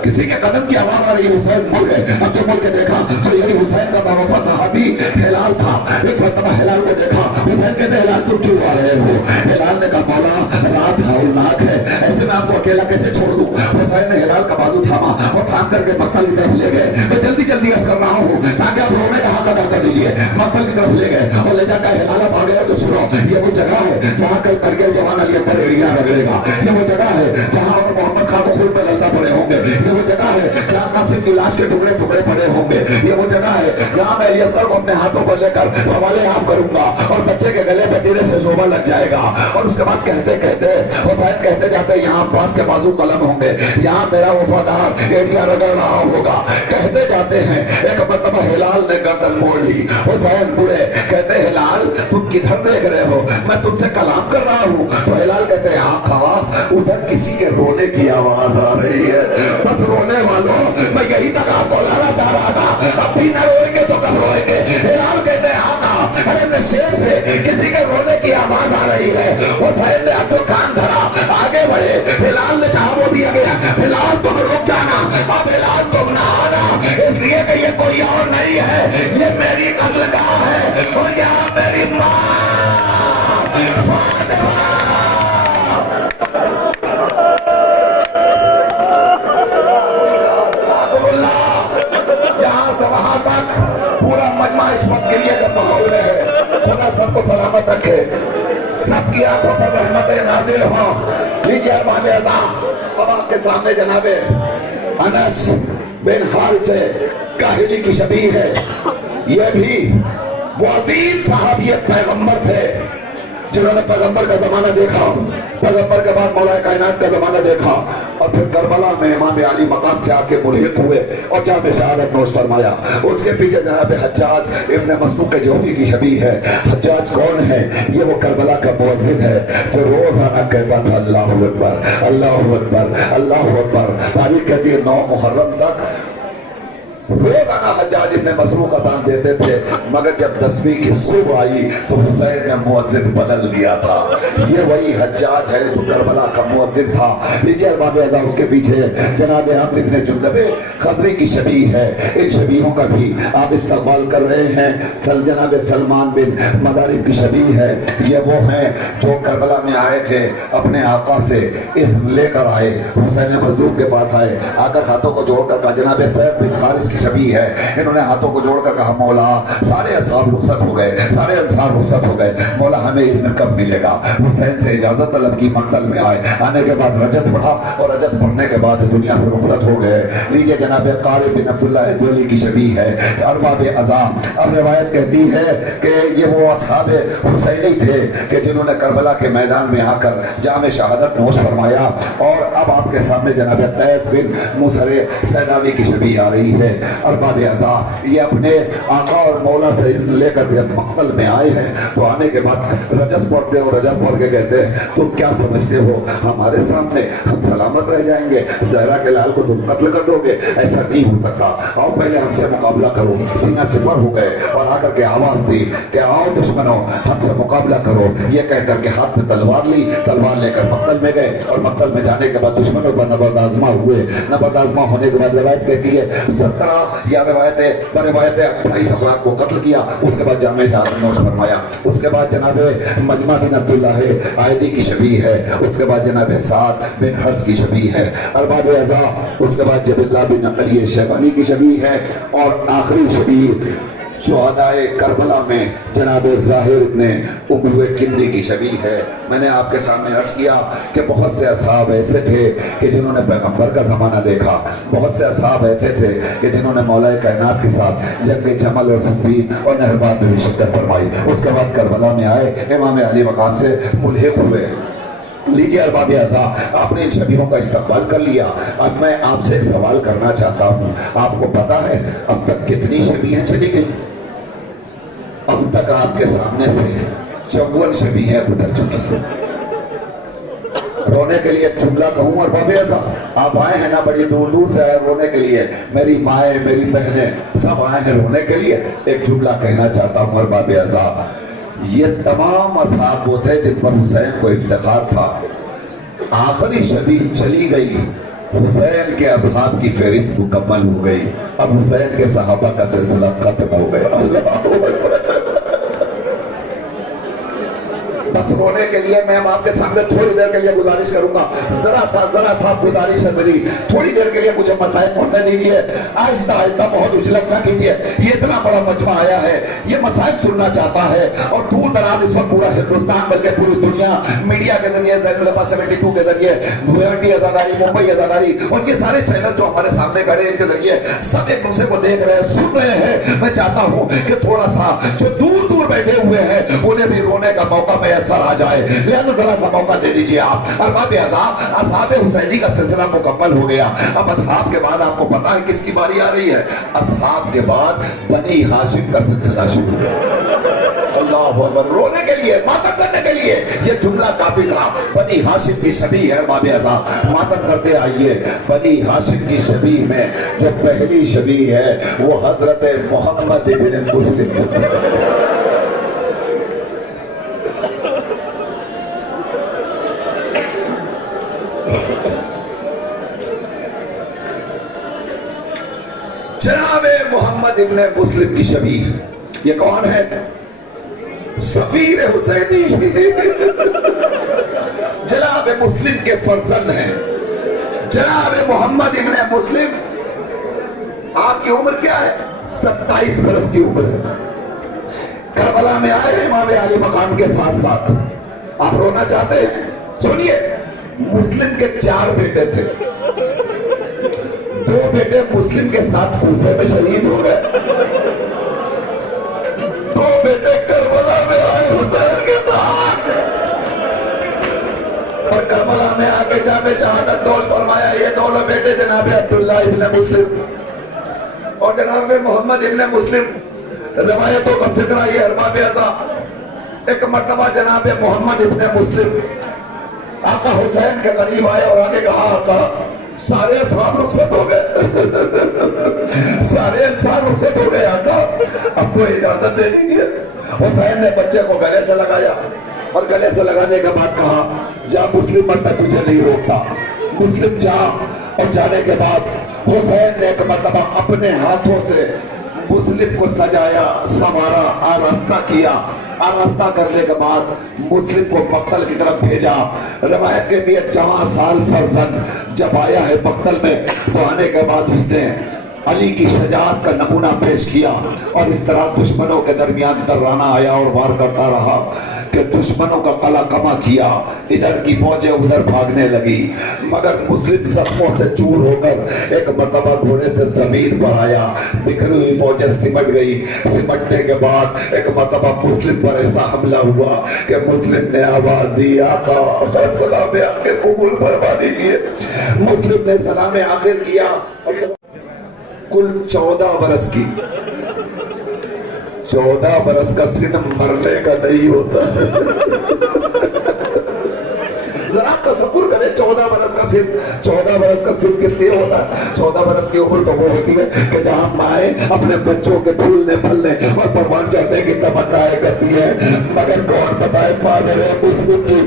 किसी के कदम की आवाज आ रही है। हुसैन मुड़ गए। अब जब मुड़ के देखा तो यही हुसैन का बावफा सहाबी हिलाल था। एक मरतबा हिलाल को देखा। हुसैन कहते हिलाल तुम क्यों आ रहे हो? हिलाल ने कहा मौला रात हौलनाक है, ऐसे में आपको अकेला कैसे छोड़ दूं? हुसैन ने हिलाल का बाजू थामा और थाम करके मक्तल की तरफ ले गए। मैं जल्दी जल्दी अर्ज कर रहा हूँ ताकि आप रोने का हक अदा कर लीजिए। मक्तल की तरफ ले गए और ले जाकर हिलाल आ गया। तो सुनो ये वो जगह है जहाँ कल करगिल जवान अली अकबर एड़ियां रगड़ेगा। ये वो जगह है जहाँ मोहम्मद खान को खून पे गलता पड़े होंगे। ये वो जगह है जहाँ कासिम की लाश के टुकड़े टुकड़े पड़े होंगे। ये वो जगह है जहाँ मैं यसर को अपने हाथों पर लेकर सवाले आप करूंगा और बच्चे के गले पे तीरे से शोभा लग जाएगा। और उसके बाद कहते कहते हुसैन कहते जाते यहाँ अब्बास के बाजू कलम होंगे, यहाँ मेरा वफादार एड़ियां रगड़ रहा होगा। कहते जाते हैं एक मरतबा हिलाल ने गर्दन मोड़ ली। हुसैन बुरे कहते हिलाल तुम किधर देख रहे हो? मैं तुमसे कलाम कर रहा हूँ। तो हिलाल कहते हैं आका उधर किसी के रोने की आवाज आ रही है। बस रोने वालों मैं यही तक आपको लाना चाह रहा था, अब भी न रोएंगे तो कब रोएंगे? हिलाल कहते हैं आका अरे मैं शेर से किसी के रोने की आवाज आ रही है। हुसैन ने अपना कान धरा, आगे बढ़े। हिलाल ने चाहा वो दिया गया, हिलाल तुम रुक जाना, अब हिलाल तुम ना आना, इसलिए कि ये कोई और नहीं है, ये मेरी कत्लगाह है और यहाँ मेरी माँ पूरा मजमा इस वक्त के लिए का माहौल में है। खुदा सबको सलामत रखे, सबकी आंखों पर रहमतें नाजिल हो। लीजिए अरबाब अज़ाम अब आपके सामने जनाबे अनस बिन हारिस काहिली की शबीह है। ये भी वो अजीम साहब ये पैगंबर थे जिन्होंने पैगंबर का जमाना देखा, पैगंबर के बाद मौला कायनात का जमाना देखा और फिर करबला में इमाम अली मकाम से आके मुल्हिक हुए और जामे शहादत नोश फरमाया। उसके पीछे जनाब हज्जाज इब्ने मसरूक के जोफी की शबीह है। हज्जाज कौन है? ये वो करबला का मुअज्जिन है जो रोजाना कहता था अल्लाहु अकबर अल्लाहु अकबर अल्लाहु अकबर। तारीख कहती है 9 मुहर्रम तक रोजाना हज्जाज इब्ने मसरूक अज़ान देते थे, मगर जब 10वीं की सुबह आई तो हुसैन ने मुअज्जिन बदल दिया था। ये वही हज्जाज है जो करबला का मुअज्जिन था। लीजिए अरबाब अज़ाम उसके पीछे जनाब अम्र इब्ने जुंदब खज़री की शबीह है। इन शबीहों का भी आप इस्तेमाल कर रहे हैं। जनाब सलमान बिन मदारिब की शबीह है। ये वो हैं जो करबला में आए थे, अपने आका से इस्म लेकर आए, हुसैन मज़लूम के पास आए, आकर हाथों को जोड़कर कहा जनाब सैफ बिन हारिस शबीह है। इन्होंने हाथों को जोड़कर कहा मौला सारे असहाब रुखसत हो गए, सारे अंसार रुखसत हो गए, मौला हमें इज़्न कब मिलेगा? हुसैन से इजाजत तलब की, मक्तल में आए। आने के बाद रजस बढ़ा और रजस बढ़ने के बाद दुनिया से रुखसत हो गए। लीजिए जनाब कारी बिन अब्दुल्ला गोली की शबीह है। अरबाब अज़ाम अब रिवायत कहती है कि ये वो असहाब हुसैनी थे कि जिन्होंने करबला के मैदान में आकर जामे शहादत नोश फरमाया। और अब आपके सामने जनाब कैस बिन मुसरे सैदावी की शबीह आ रही है। अरबाब अज़ाम ये अपने आका और मौला से इज़्न लेकर जब मक्तल में आए हैं तो आने के बाद रजस पढ़ते और रजस पढ़ के कहते हैं तुम क्या समझते हो हमारे सामने हम सलामत रह जाएंगे? ज़हरा के लाल को तुम कत्ल कर दोगे? ऐसा नहीं हो सकता, आओ पहले हमसे मुकाबला करो। सीना से पर हो गए और आकर के आवाज़ दी कि आओ दुश्मनों हमसे मुकाबला करो। ये कहकर के हाथ में तलवार ली, तलवार लेकर मक्तल में गए और मक्तल में जाने के बाद दुश्मनों पर नबरदाज़मा हुए। नबरदाज़मा होने के बाद रिवायत कहती है 17 या रिवायत 28 अफराद को कत्ल किया। उसके बाद जामे शहादत नोश फरमाया। उसके बाद जनाब मजमा बिन अब्दुल्ला आयदी की शबीह है। उसके बाद जनाब साद बिन हर्स की शबीह है। अरबाब अज़ाम उसके बाद जबिल्ला बिन अली शैबानी की शबीह है। और आखिरी शबीह شہدائے کربلا میں جناب ظاہر ابن ابو کندی کی شبیہ ہے۔ میں نے آپ کے سامنے عرض کیا کہ بہت سے اصحاب ایسے تھے کہ جنہوں نے پیغمبر کا زمانہ دیکھا، بہت سے اصحاب ایسے تھے کہ جنہوں نے مولا کائنات کے ساتھ جنگ جمل اور صفین اور نہربات میں بھی شرکت فرمائی۔ اس کے بعد کربلا میں آئے، امام علی مقام سے ملحق ہوئے۔ لیجیے ارباب اعضاء، آپ نے ان شبیہوں کا استقبال کر لیا۔ اب میں آپ سے ایک سوال کرنا چاہتا ہوں، آپ کو پتا ہے اب تک کتنی شبیہیں چلی گئی؟ اب تک آپ کے سامنے سے 54 شبیہیں گزر چکی ہیں۔ رونے کے لیے ایک جملہ کہوں ارباب اعضاء، آپ آئے ہیں نا بڑی دور دور سے آئے رونے کے لیے، میری مائیں میری بہنیں سب آئے ہیں رونے کے لیے۔ ایک جملہ کہنا چاہتا ہوں ارباب اعضاء، یہ تمام اصحاب وہ تھے جن پر حسین کو افتخار تھا۔ آخری شبیہ چلی گئی، حسین کے اصحاب کی فہرست مکمل ہو گئی، اب حسین کے صحابہ کا سلسلہ ختم ہو گیا۔ اللہ اکبر۔ بس رونے کے لیے میں آپ کے سامنے تھوڑی دیر کے لیے گزارش کروں گا، ذرا سا گزارش ہے میری، تھوڑی دیر کے لیے مجھے مسائل پڑھنے دیجیے، آہستہ آہستہ بہت اجلت نہ کیجیے۔ یہ اتنا بڑا مجمع آیا ہے، یہ مسائل سننا چاہتا ہے، اور دور دراز اس وقت پورا ہندوستان بلکہ پوری دنیا میڈیا کے ذریعے، زین العلماء 72 کے ذریعے، بھویانٹی ازاداری، ممبئی ازاداری اور یہ سارے چینل جو ہمارے سامنے کھڑے ہیں ان کے ذریعے سب ایک دوسرے کو دیکھ رہے ہیں، سن رہے ہیں۔ میں چاہتا ہوں کہ تھوڑا سا جو دور دور بیٹھے ہوئے ہیں انہیں بھی رونے کا موقع میسر آ جائے، لہذا ذرا سا موقع دے دیجیے آپ۔ ارباب اعضاء، اصحاب حسینی کا سلسلہ مکمل ہو گیا، اب اصحاب کے بعد آپ کو پتا ہے کس کی باری آ رہی ہے؟ اصحاب کے بعد بنی ہاشم کا سلسلہ شروع ہے۔ اللہ اکبر۔ رونے کے لیے، ماتم کرنے کے لیے یہ جملہ کافی تھا۔ بنی ہاشم کی شبیہ ہے ارباب اعضاء، ماتم کرتے آئیے۔ بنی ہاشم کی شبیہ میں جو پہلی شبیہ ہے وہ حضرت محمد ابن مسلم۔ جناب محمد ابن مسلم کی شبیہ، یہ کون ہے؟ سفیر حسینی، جناب مسلم کے فرزند ہیں۔ جناب محمد ابن مسلم، آپ کی عمر کیا ہے؟ 27 برس کی عمر ہے۔ کربلا میں آئے امام علی مقام کے ساتھ ساتھ، آپ رونا چاہتے ہیں؟ سنیے، مسلم کے 4 بیٹے تھے، 2 بیٹے مسلم کے ساتھ کوفے میں شہید ہو گئے، 2 بیٹے کربلا میں آئے حسین کے ساتھ، اور کربلا میں آ کے جامع شہادت دوست فرمایا۔ یہ دونوں بیٹے جناب عبداللہ ابن مسلم اور جناب محمد ابن مسلم۔ روایتوں کا فکرہ یہ ارباب اعضاء، ایک مرتبہ جناب محمد ابن مسلم آقا حسین کے قریب آئے اور آگے کہا، آقا سارے اصحاب رخصت ہو گئے، سارے انسان رخصت ہو گئے آقا، اب تو اجازت دے دیجیے۔ حسین نے بچے کو گلے سے لگایا اور گلے سے لگانے کے بعد کہا، جا مسلم، میں تجھے نہیں روکتا، مسلم جا۔ اور جانے کے بعد حسین نے ایک مرتبہ اپنے ہاتھوں سے مسلم کو سجایا، سنوارا، آراستہ کیا۔ آراستہ کرنے کے بعد مسلم کو مقتل کی طرف بھیجا۔ روایت کے لیے جوان سال فرزند جب آیا ہے مقتل میں، تو آنے کے بعد اس نے علی کی شجاعت کا نمونہ پیش کیا، اور اس طرح دشمنوں کے درمیان درانہ آیا اور وار کرتا رہا کہ دشمنوں کا قلع کما کیا، ادھر کی فوجیں ادھر بھاگنے لگی، مگر مسلم زخموں سے چور ہو کر ایک مرتبہ گھوڑے سے زمین پر آیا، بکھری ہوئی فوجیں سمٹ گئی۔ سمٹنے کے بعد ایک مرتبہ مسلم پر ایسا حملہ ہوا کہ مسلم نے آواز دی، آقا سلام آخر قبول فرما دیجیے۔ مسلم نے سلام آخر کیا، اور کل 14 برس کی، 14 برس کا سن مرنے کا نہیں ہوتا ہے۔ ذرا تصور کریں 14 برس کا سن، 14 برس کا سن کس لیے ہوتا ہے؟ 14 برس کی عمر تو وہ ہوتی ہے کہ جہاں مائیں اپنے بچوں کے پھولنے پھلنے اور پروان چڑھنے کی تمنائیں کرتی ہے، مگر کون بتائے مادر مسلم کی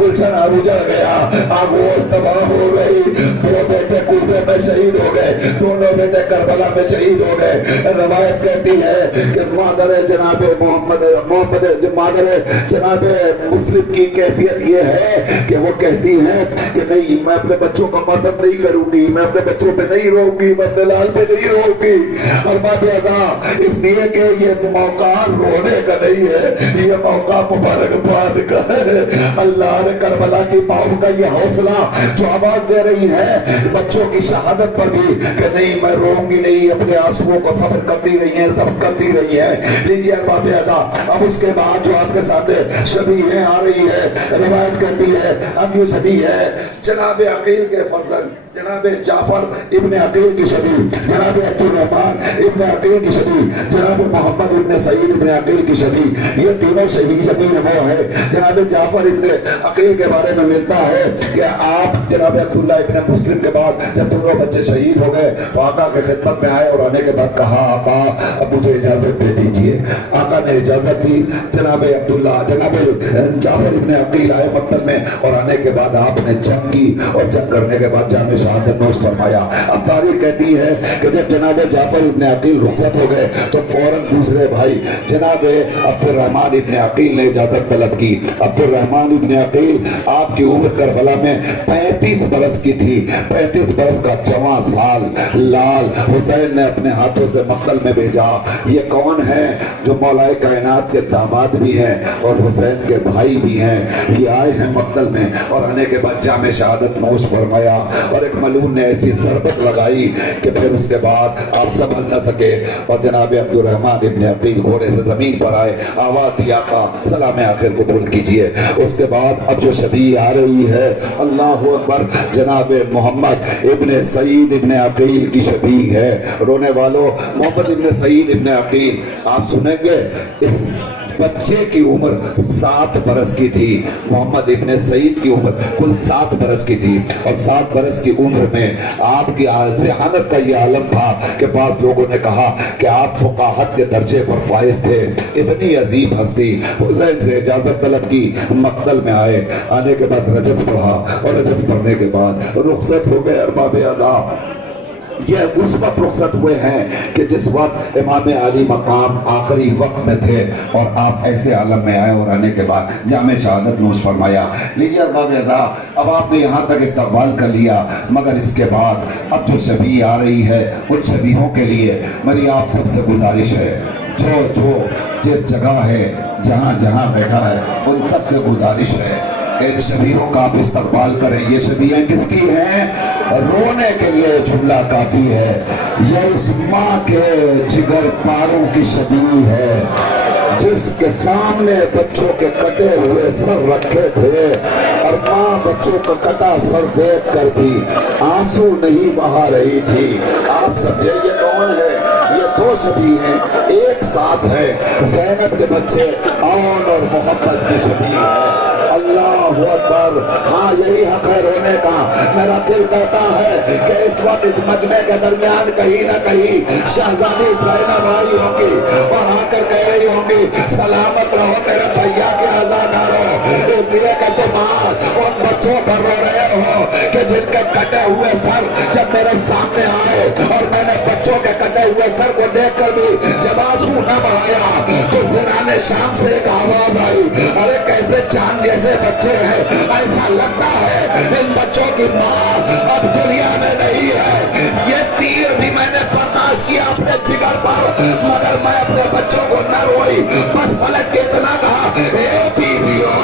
گلشن اجڑ گیا، آگوش تباہ ہو گئی، 2 بیٹے کوفے میں شہید ہو گئے، دونوں بیٹے کربلا میں شہید ہو گئے۔ روایت کہتی ہے کہ مادر جناب جناب مسلم کی کیفیت یہ ہے کہ وہ کہتی ہیں کہ نہیں، میں اپنے بچوں کا ماتم نہیں کروں گی، میں اپنے بچوں پہ نہیں رو گی، میں اپنے لال پہ نہیں رو گی۔ اور بات اس لیے کہ یہ موقع رونے کا نہیں ہے، یہ موقع مبارکباد کا ہے۔ اللہ نے کربلا کی ماؤں کا یہ حوصلہ جو آواز دے رہی ہے بچوں کی شہادت پر بھی کہ نہیں میں روؤں گی نہیں، اپنے آنسوؤں کو صبر کرتی رہی ہیں، صبر کرتی رہی ہے۔ لیجیے باب ادا، اب اس کے بعد جو آپ کے سامنے شبیہیں آ رہی ہے، روایت کرتی ہے اب یہ شبیہ ہے جناب عقیل کے فرزند جناب جعفر ابن عقیل کی شبیہ، جناب عبد الرحمن ابن عقیل کی شبیہ، جناب محمد ابن سعید ابن عقیل کی شبیہ۔ یہ تینوں شبیہ وہ ہے۔ جناب جعفر ابن عقیل کے بارے میں ملتا ہے کہ آپ جناب عبداللہ ابن مسلم کے بعد جب دونوں بچے شہید ہو گئے تو آقا کے خدمت میں آئے اور آنے کے بعد کہا آقا اب مجھے اجازت دے دیجئے۔ آقا نے اجازت دی۔ جناب عبداللہ جناب جعفر ابن عقیل آئے مقتل میں اور آنے کے بعد آپ نے جنگ کی اور جنگ کرنے کے بعد جامع شہادت نوش فرمایا۔ اب تاریخ کہتی ہے کہ جب جناب جعفر ابن عقیل رخصت ہو گئے تو فوراً دوسرے بھائی جناب عبد الرحمن ابن عقیل نے اجازت طلب کی۔ عبد الرحمن ابن عقیل آپ کی عمر کربلا میں 35 برس کی تھی۔ 35 برس کا جوان سال لال حسین نے اپنے ہاتھوں سے مقتل میں بھیجا۔ یہ کون ہے جو مولا کائنات کے داماد بھی ہیں اور حسین کے بھائی بھی ہیں؟ یہ آئے ہیں مقتل میں اور آنے کے بعد جامع شہادت نوش فرمایا اور ایک ملعون نے ایسی ضربت لگائی کہ پھر اس کے بعد آپ سنبھل نہ سکے اور جناب عبد الرحمن ابن عقیل گھوڑے سے زمین پر آئے، آواز دیا آقا سلام آخر قبول کیجئے۔ اس کے بعد اب جو شبیہ آ رہی ہے اللہ اکبر جناب محمد ابن سعید ابن عقیل کی شبیہ ہے۔ رونے والوں محمد ابن سعید ابن عقیل آپ سنیں گے اس بچے کی عمر 7 برس کی تھی۔ محمد ابن سعید کی عمر کل 7 برس کی تھی اور 7 برس کی عمر میں آپ کی ذہانت کا یہ عالم تھا کہ بعض لوگوں نے کہا کہ آپ فقاہت کے درجے پر فائز تھے۔ اتنی عظیم ہستی حسین سے اجازت طلب کی، مقتل میں آئے، آنے کے بعد رجز پڑھا اور رجز پڑھنے کے بعد رخصت ہو گئے ارباب عزا۔ یہ اس وقت رخصت ہوئے ہیں کہ جس وقت امام علی مقام آخری وقت میں تھے اور آپ ایسے عالم میں آئے اور آنے کے بعد جامع شہادت نوش فرمایا۔ لیجیے ارباب ادا، اب آپ نے یہاں تک استقبال کر لیا، مگر اس کے بعد اب جو شبیہ آ رہی ہے ان شبیہوں کے لیے میری آپ سب سے گزارش ہے، جو جس جگہ ہے جہاں جہاں بیٹھا ہے ان سب سے گزارش ہے کہ ان شبیہوں کا آپ استقبال کریں۔ یہ شبیہیں کس کی ہیں؟ رونے کے لیے جملہ کافی ہے۔ یہ اس ماں کے جگر پاروں کی شبیہ ہے جس کے سامنے بچوں کے کٹے ہوئے سر رکھے تھے اور ماں بچوں کا کٹا سر دیکھ کر بھی آنسو نہیں بہا رہی تھی۔ آپ سمجھے یہ کون ہے؟ یہ 2 شبیہ ہیں، ایک ساتھ ہے زینب کے بچے عون اور محمد کی شبیہ ہے۔ اللہ اکبر، ہاں یہی حق ہے رونے کا۔ میرا دل کہتا ہے کہ اس وقت اس مجمع کے درمیان کہیں نہ کہیں شہزادی زینب آئی ہوگی اور آ کر کہہ رہی ہوگی سلامت رہو میرے بھیا کے آزادارو، اس لیے کہ تم ان بچوں پر رو رہے ہو کہ جن کے کٹے ہوئے سر جب میرے سامنے آئے اور میں نے بچوں کے کٹے ہوئے سر کو دیکھ کر بھی جب آنسو نہ بہایا تو زنان شام سے ایک آواز آئی، ارے کیسے چاند جیسے بچے ہیں، ایسا لگتا ہے ان بچوں کی ماں اب دنیا میں نہیں ہے۔ یہ تیر بھی میں نے برداشت کیا اپنے جگر پر، مگر میں اپنے بچوں کو نہ روئی، بس پلٹ کے اتنا کہا اے بیویو،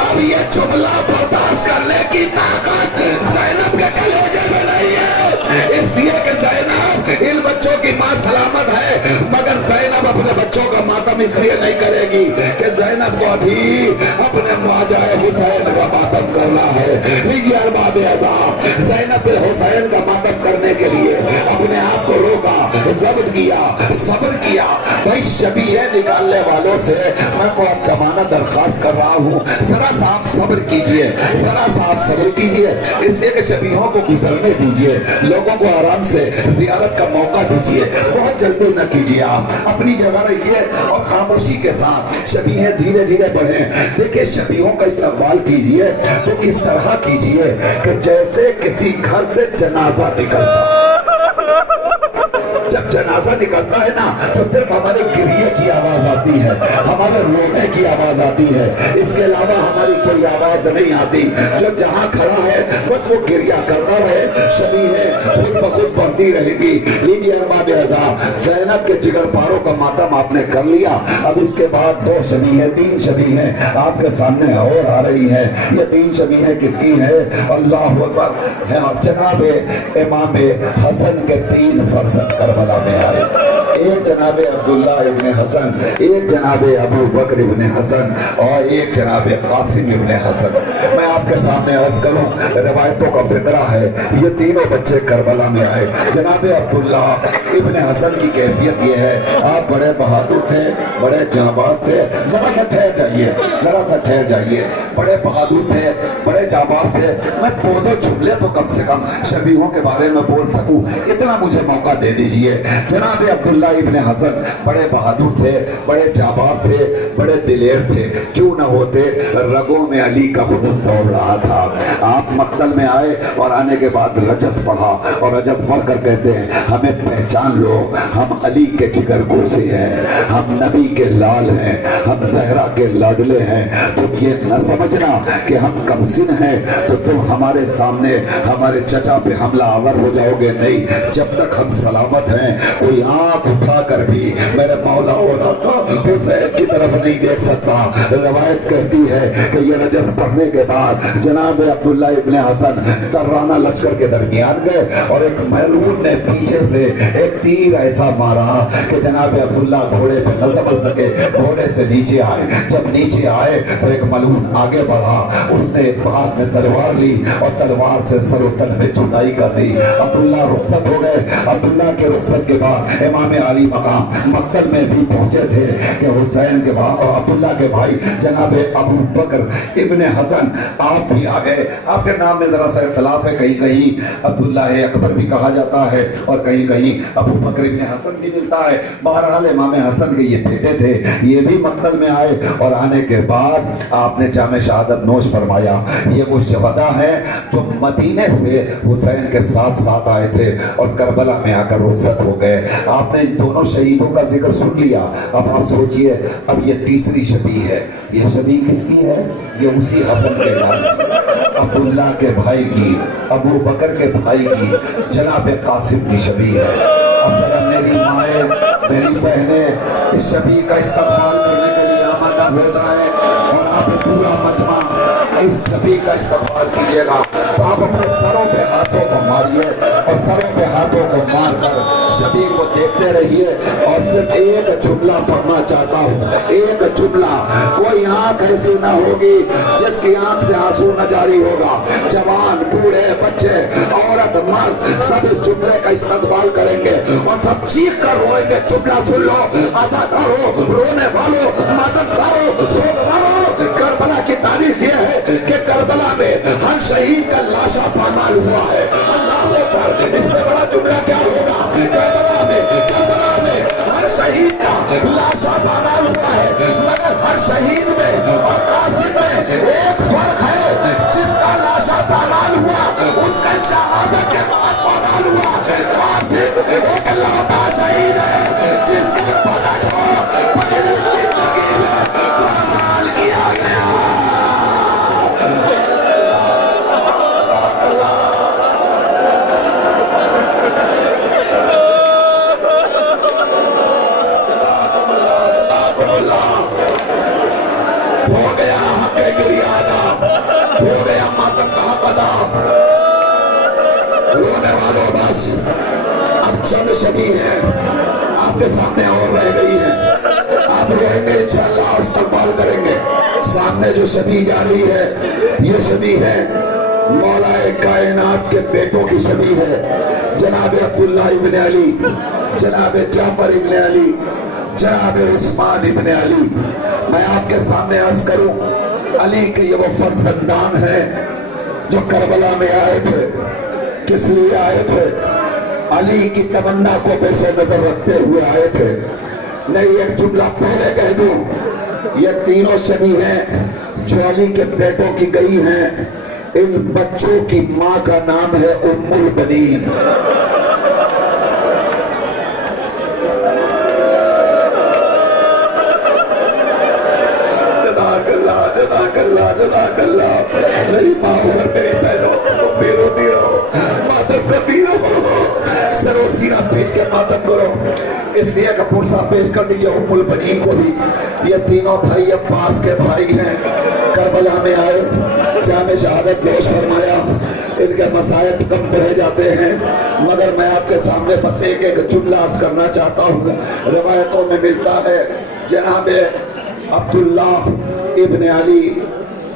اب یہ جملہ برداشت کرنے کی طاقت زینب کے کلیجے میں نہیں ہے، اس لیے کہ زینب ان بچوں کی ماں سلامت ہے، مگر زینب اپنے بچوں کا ماتم اس لیے نہیں کرے گی کہ زینب کو ابھی اپنے ماجائے حسین کا ماتم کرنا ہے۔ لیجیے ارباب اعزا، زینب حسین کا ماتم کرنے کے لیے اپنے آپ کو روکا، ضبط کیا، صبر کیا۔ بھائی شبیہ نکالنے والوں سے میں مقدمانہ درخواست کر رہا हूँ, जरा सा आप सब्र कीजिए, जरा सा आप सब्र कीजिए, इसलिए कि शबीहों को गुजरने दीजिए, लोगों को आराम से जियारत का मौका दीजिए, बहुत जल्दी न कीजिए, आप अपनी जगह रहिए और खामोशी के साथ शबीहें धीरे धीरे बढ़े। देखिए शबीहों का इस्तेमाल कीजिए तो इस तरह कीजिए कि जैसे किसी घर से जनाजा निकलता, जब जनाजा निकलता है ना तो सिर्फ हमारे गिरिए की आवाज आती है, हमारे रोने की आवाज आती है, इसके अलावा हमारी कोई आवाज नहीं आती। जो जहां खड़ा है बस वो गिरिया करता रहे, शबीहें खुद ब खुद बढ़ती रहेगी। लीजिए अरबाब अज़ा, ज़ैनब के जिगर पारों का मातम आपने कर लिया, अब इसके बाद 2 शबीहें 3 शबीहें आपके सामने और आ रही हैं। ये 3 शबीहें किसकी हैं? अल्लाहु अकबर है। जनाब इमाम हसन के 3 फर्जंद करबला में आए, एक जनाब अब्दुल्ला इब्ने हसन, एक जनाब अबू बकर इब्ने हसन और एक जनाब कासिम इब्ने हसन। मैं आपके सामने अर्ज करूं, रिवायतों का फिक्रा है, ये तीनों बच्चे करबला में आए। जनाब अब्दुल्ला इब्ने हसन की कैफियत ये है, आप बड़े बहादुर थे, बड़े जाबाज थे, जरा सा ठहर जाइए, जरा सा ठहर जाइए, बड़े बहादुर थे, बड़े जाबाज थे। मैं 2 जुमले तो कम से कम शबीहों के बारे में बोल सकूं, इतना मुझे मौका दे दीजिए। जनाब अब्दुल्ला इब्ने हसन बड़े बहादुर थे, बड़े जाबाज थे, बड़े दिलेर थे, क्यों न होते, रगों में अली का हुजूम दौड़ रहा था। आप मक्तल में आए और आने के बाद रजस पढ़ा और रजस पढ़ कर कहते हैं हमें पहचान लो, हम अली के जिगर गोशे हैं, हम नबी के लाल हैं, हम जहरा के लाडले हैं। तुम ये न समझना कि हम कमसिन हैं तो तुम हमारे सामने हमारे चचा पे हमला आवर हो जाओगे, नहीं, जब तक हम सलामत हैं कोई आंख उठाकर भी मेरे मौला और आका हुसैन की तरफ नहीं देख सकता। रवायत कहती है कि ये रजस पढ़ने के बाद जनाब अब्दुल्ला इब्ने हसन तर्राना लश्कर के दरमियान गए और एक महलून ने पीछे से एक तीर ऐसा मारा कि जनाब अब्दुल्ला घोड़े पे न संभल सके, घोड़े से नीचे आए। जब नीचे आए तो एक मलून आगे बढ़ा, उसने हाथ में तलवार ली और तलवार से सरो तन में जुदाई कर दी। अब्दुल्ला रुखसत हो गए। अब्दुल्ला के रुखसत के बाद इमाम अली मकाम मक्तल में भी पहुंचे थे कि हुसैन के अब्दुल्ला के भाई जनाब अबू बकर इब्ने हसन आप भी आ गए। आपके नाम में जरा सा इख्तिलाफ है, कहीं कहीं अब्दुल्ला अकबर भी कहा जाता है और कहीं कहीं अबू बकर इब्ने हसन भी मिलता है। बहरहाल इमाम हसन के ये बेटे थे, ये भी मक्तल में आए और आने के बाद आपने जामे शहादत नोश फरमाया। ये वो शहदा है जो मदीने से हुसैन के साथ साथ आए थे और करबला में आकर रुखसत हो गए। आपने इन दोनों शहीदों का जिक्र सुन लिया, अब आप सोचिए अब ये तीसरी शबी है। ये शबी किसकी है? ये उसी हसन के लाल अब्दुल्ला के भाई की, अबू बकर के भाई की, जनाब कासिम की शबी है। अब जरा मेरी माए, मेरी बहनें इस शबी का इस्तेमाल करने के लिए आमादा हो जाए और आप पूरा मजमा इस शबी का इस्तेमाल कीजिएगा। तो आप अपने सरों पे हाथों को मारिए और सरों पे हाथों को मारकर शबी को देखते रहिए और सिर्फ एक जुमला पढ़ना चाहता हूँ, एक जुमला। कोई आंख ऐसी ना होगी जिसकी आंख से आंसू न जारी होगा। जवान, बूढ़े, बच्चे, औरत, मर्द सब इस जुमले का इस्तेमाल करेंगे और सब चीख कर रोएंगे। जुमला सुन लो, आज़ादारो, रोने वालों, मातमदारों, सोचदारों। करबला की तारीफ यह है कि करबला में हर शहीद का लाशा पामाल हुआ है। अल्लाह पर इससे बड़ा जुमला क्या होगा? करबला में हर शहीद का लाशा पामाल हुआ है, मगर हर शहीद में और कासिम में एक फर्क है। जिसका लाशा पामाल हुआ उसका शहादत के बाद पामाल हुआ। कासिम एक लौटा शहीद है जिसके बदन को पहली जिंदगी में पामाल किया गया। हो गया हक़ गिरियादा, हो गया मातम का हक़ अदा। रोने वालों बस अब चंद शबी हैं आपके सामने और रह गई है। आप रोएंगे इंशाअल्लाह, इस्तेमाल करेंगे। सामने जो शबी जा रही है ये शबी है मौलाए कायनात के बेटों की शबी है। जनाब अब्दुल्ला इब्ने अली, जनाब जाफर इब्ने अली, जनाब उस्मान इब्ने अली। मैं आपके सामने अर्ज करूं अली के ये वो फर्जंदान हैं जो करबला में आए थे। किस लिए आए थे? अली की तमन्ना को पेश नजर रखते हुए आए थे। नहीं, एक जुमला पहले कह दूं, ये तीनों शबी हैं जो अली के बेटों की गई हैं। इन बच्चों की माँ का नाम है उम्मुल बनीन। मेरी माँ और मेरी बहनों, तुम भी रोती रहो, मातम करती रहो, सरो सीना पीट के मातम करो। इसलिए कपूर साहब पेश कर दीजिए उम्मुल बनीन को भी। ये तीनों भाई अब्बास के भाई हैं, करबला में आए, जामे शहादत पेश फरमाया। इनके मसाइब कम रह जाते हैं, मगर मैं आपके सामने बस एक जुमला अर्ज करना चाहता हूँ। रवायतों में मिलता है जनाब अब्दुल्ला इब्न अली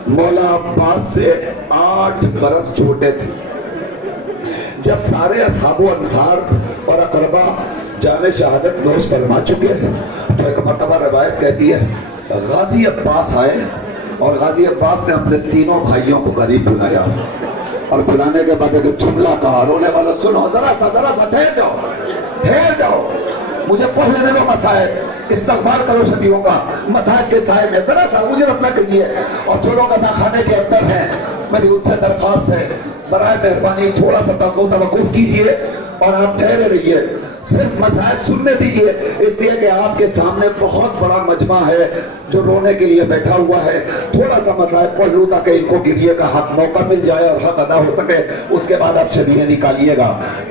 मौला अब्बास से 8 बरस छोटे थे। जब सारे असहाबो अंसार और अकरबा जामे शहादत नोश फरमा चुके तो एक मरतबा रवायत कहती है गाजी अब्बास आए और गाजी अब्बास ने अपने तीनों भाइयों को करीब बुलाया और बुलाने के बाद एक जुमला कहा। रोने वालों सुनो, जरा सा ठहर जाओ, मुझे पढ़ लेने दो मसाइल, इस्तकबाल करो शबीहों का। मसाइल के साए में जरा सा मुझे अपना कहिए। और जो लोग अदाखाने के अंदर हैं, मेरी उनसे दरख्वास्त है, बराए मेहरबानी थोड़ा सा तवक्कुफ कीजिए और आप ठहरे रहिए, सिर्फ मसाइल सुनने दीजिए। इसलिए कि आपके सामने बहुत बड़ा मजमा है जो रोने के लिए बैठा हुआ है। थोड़ा सा मसाइल पढ़ लूँ ताकि इनको गिरिए का हक मौका मिल जाए और हक अदा हो सके। उसके बाद आप शबीहें निकालिएगा।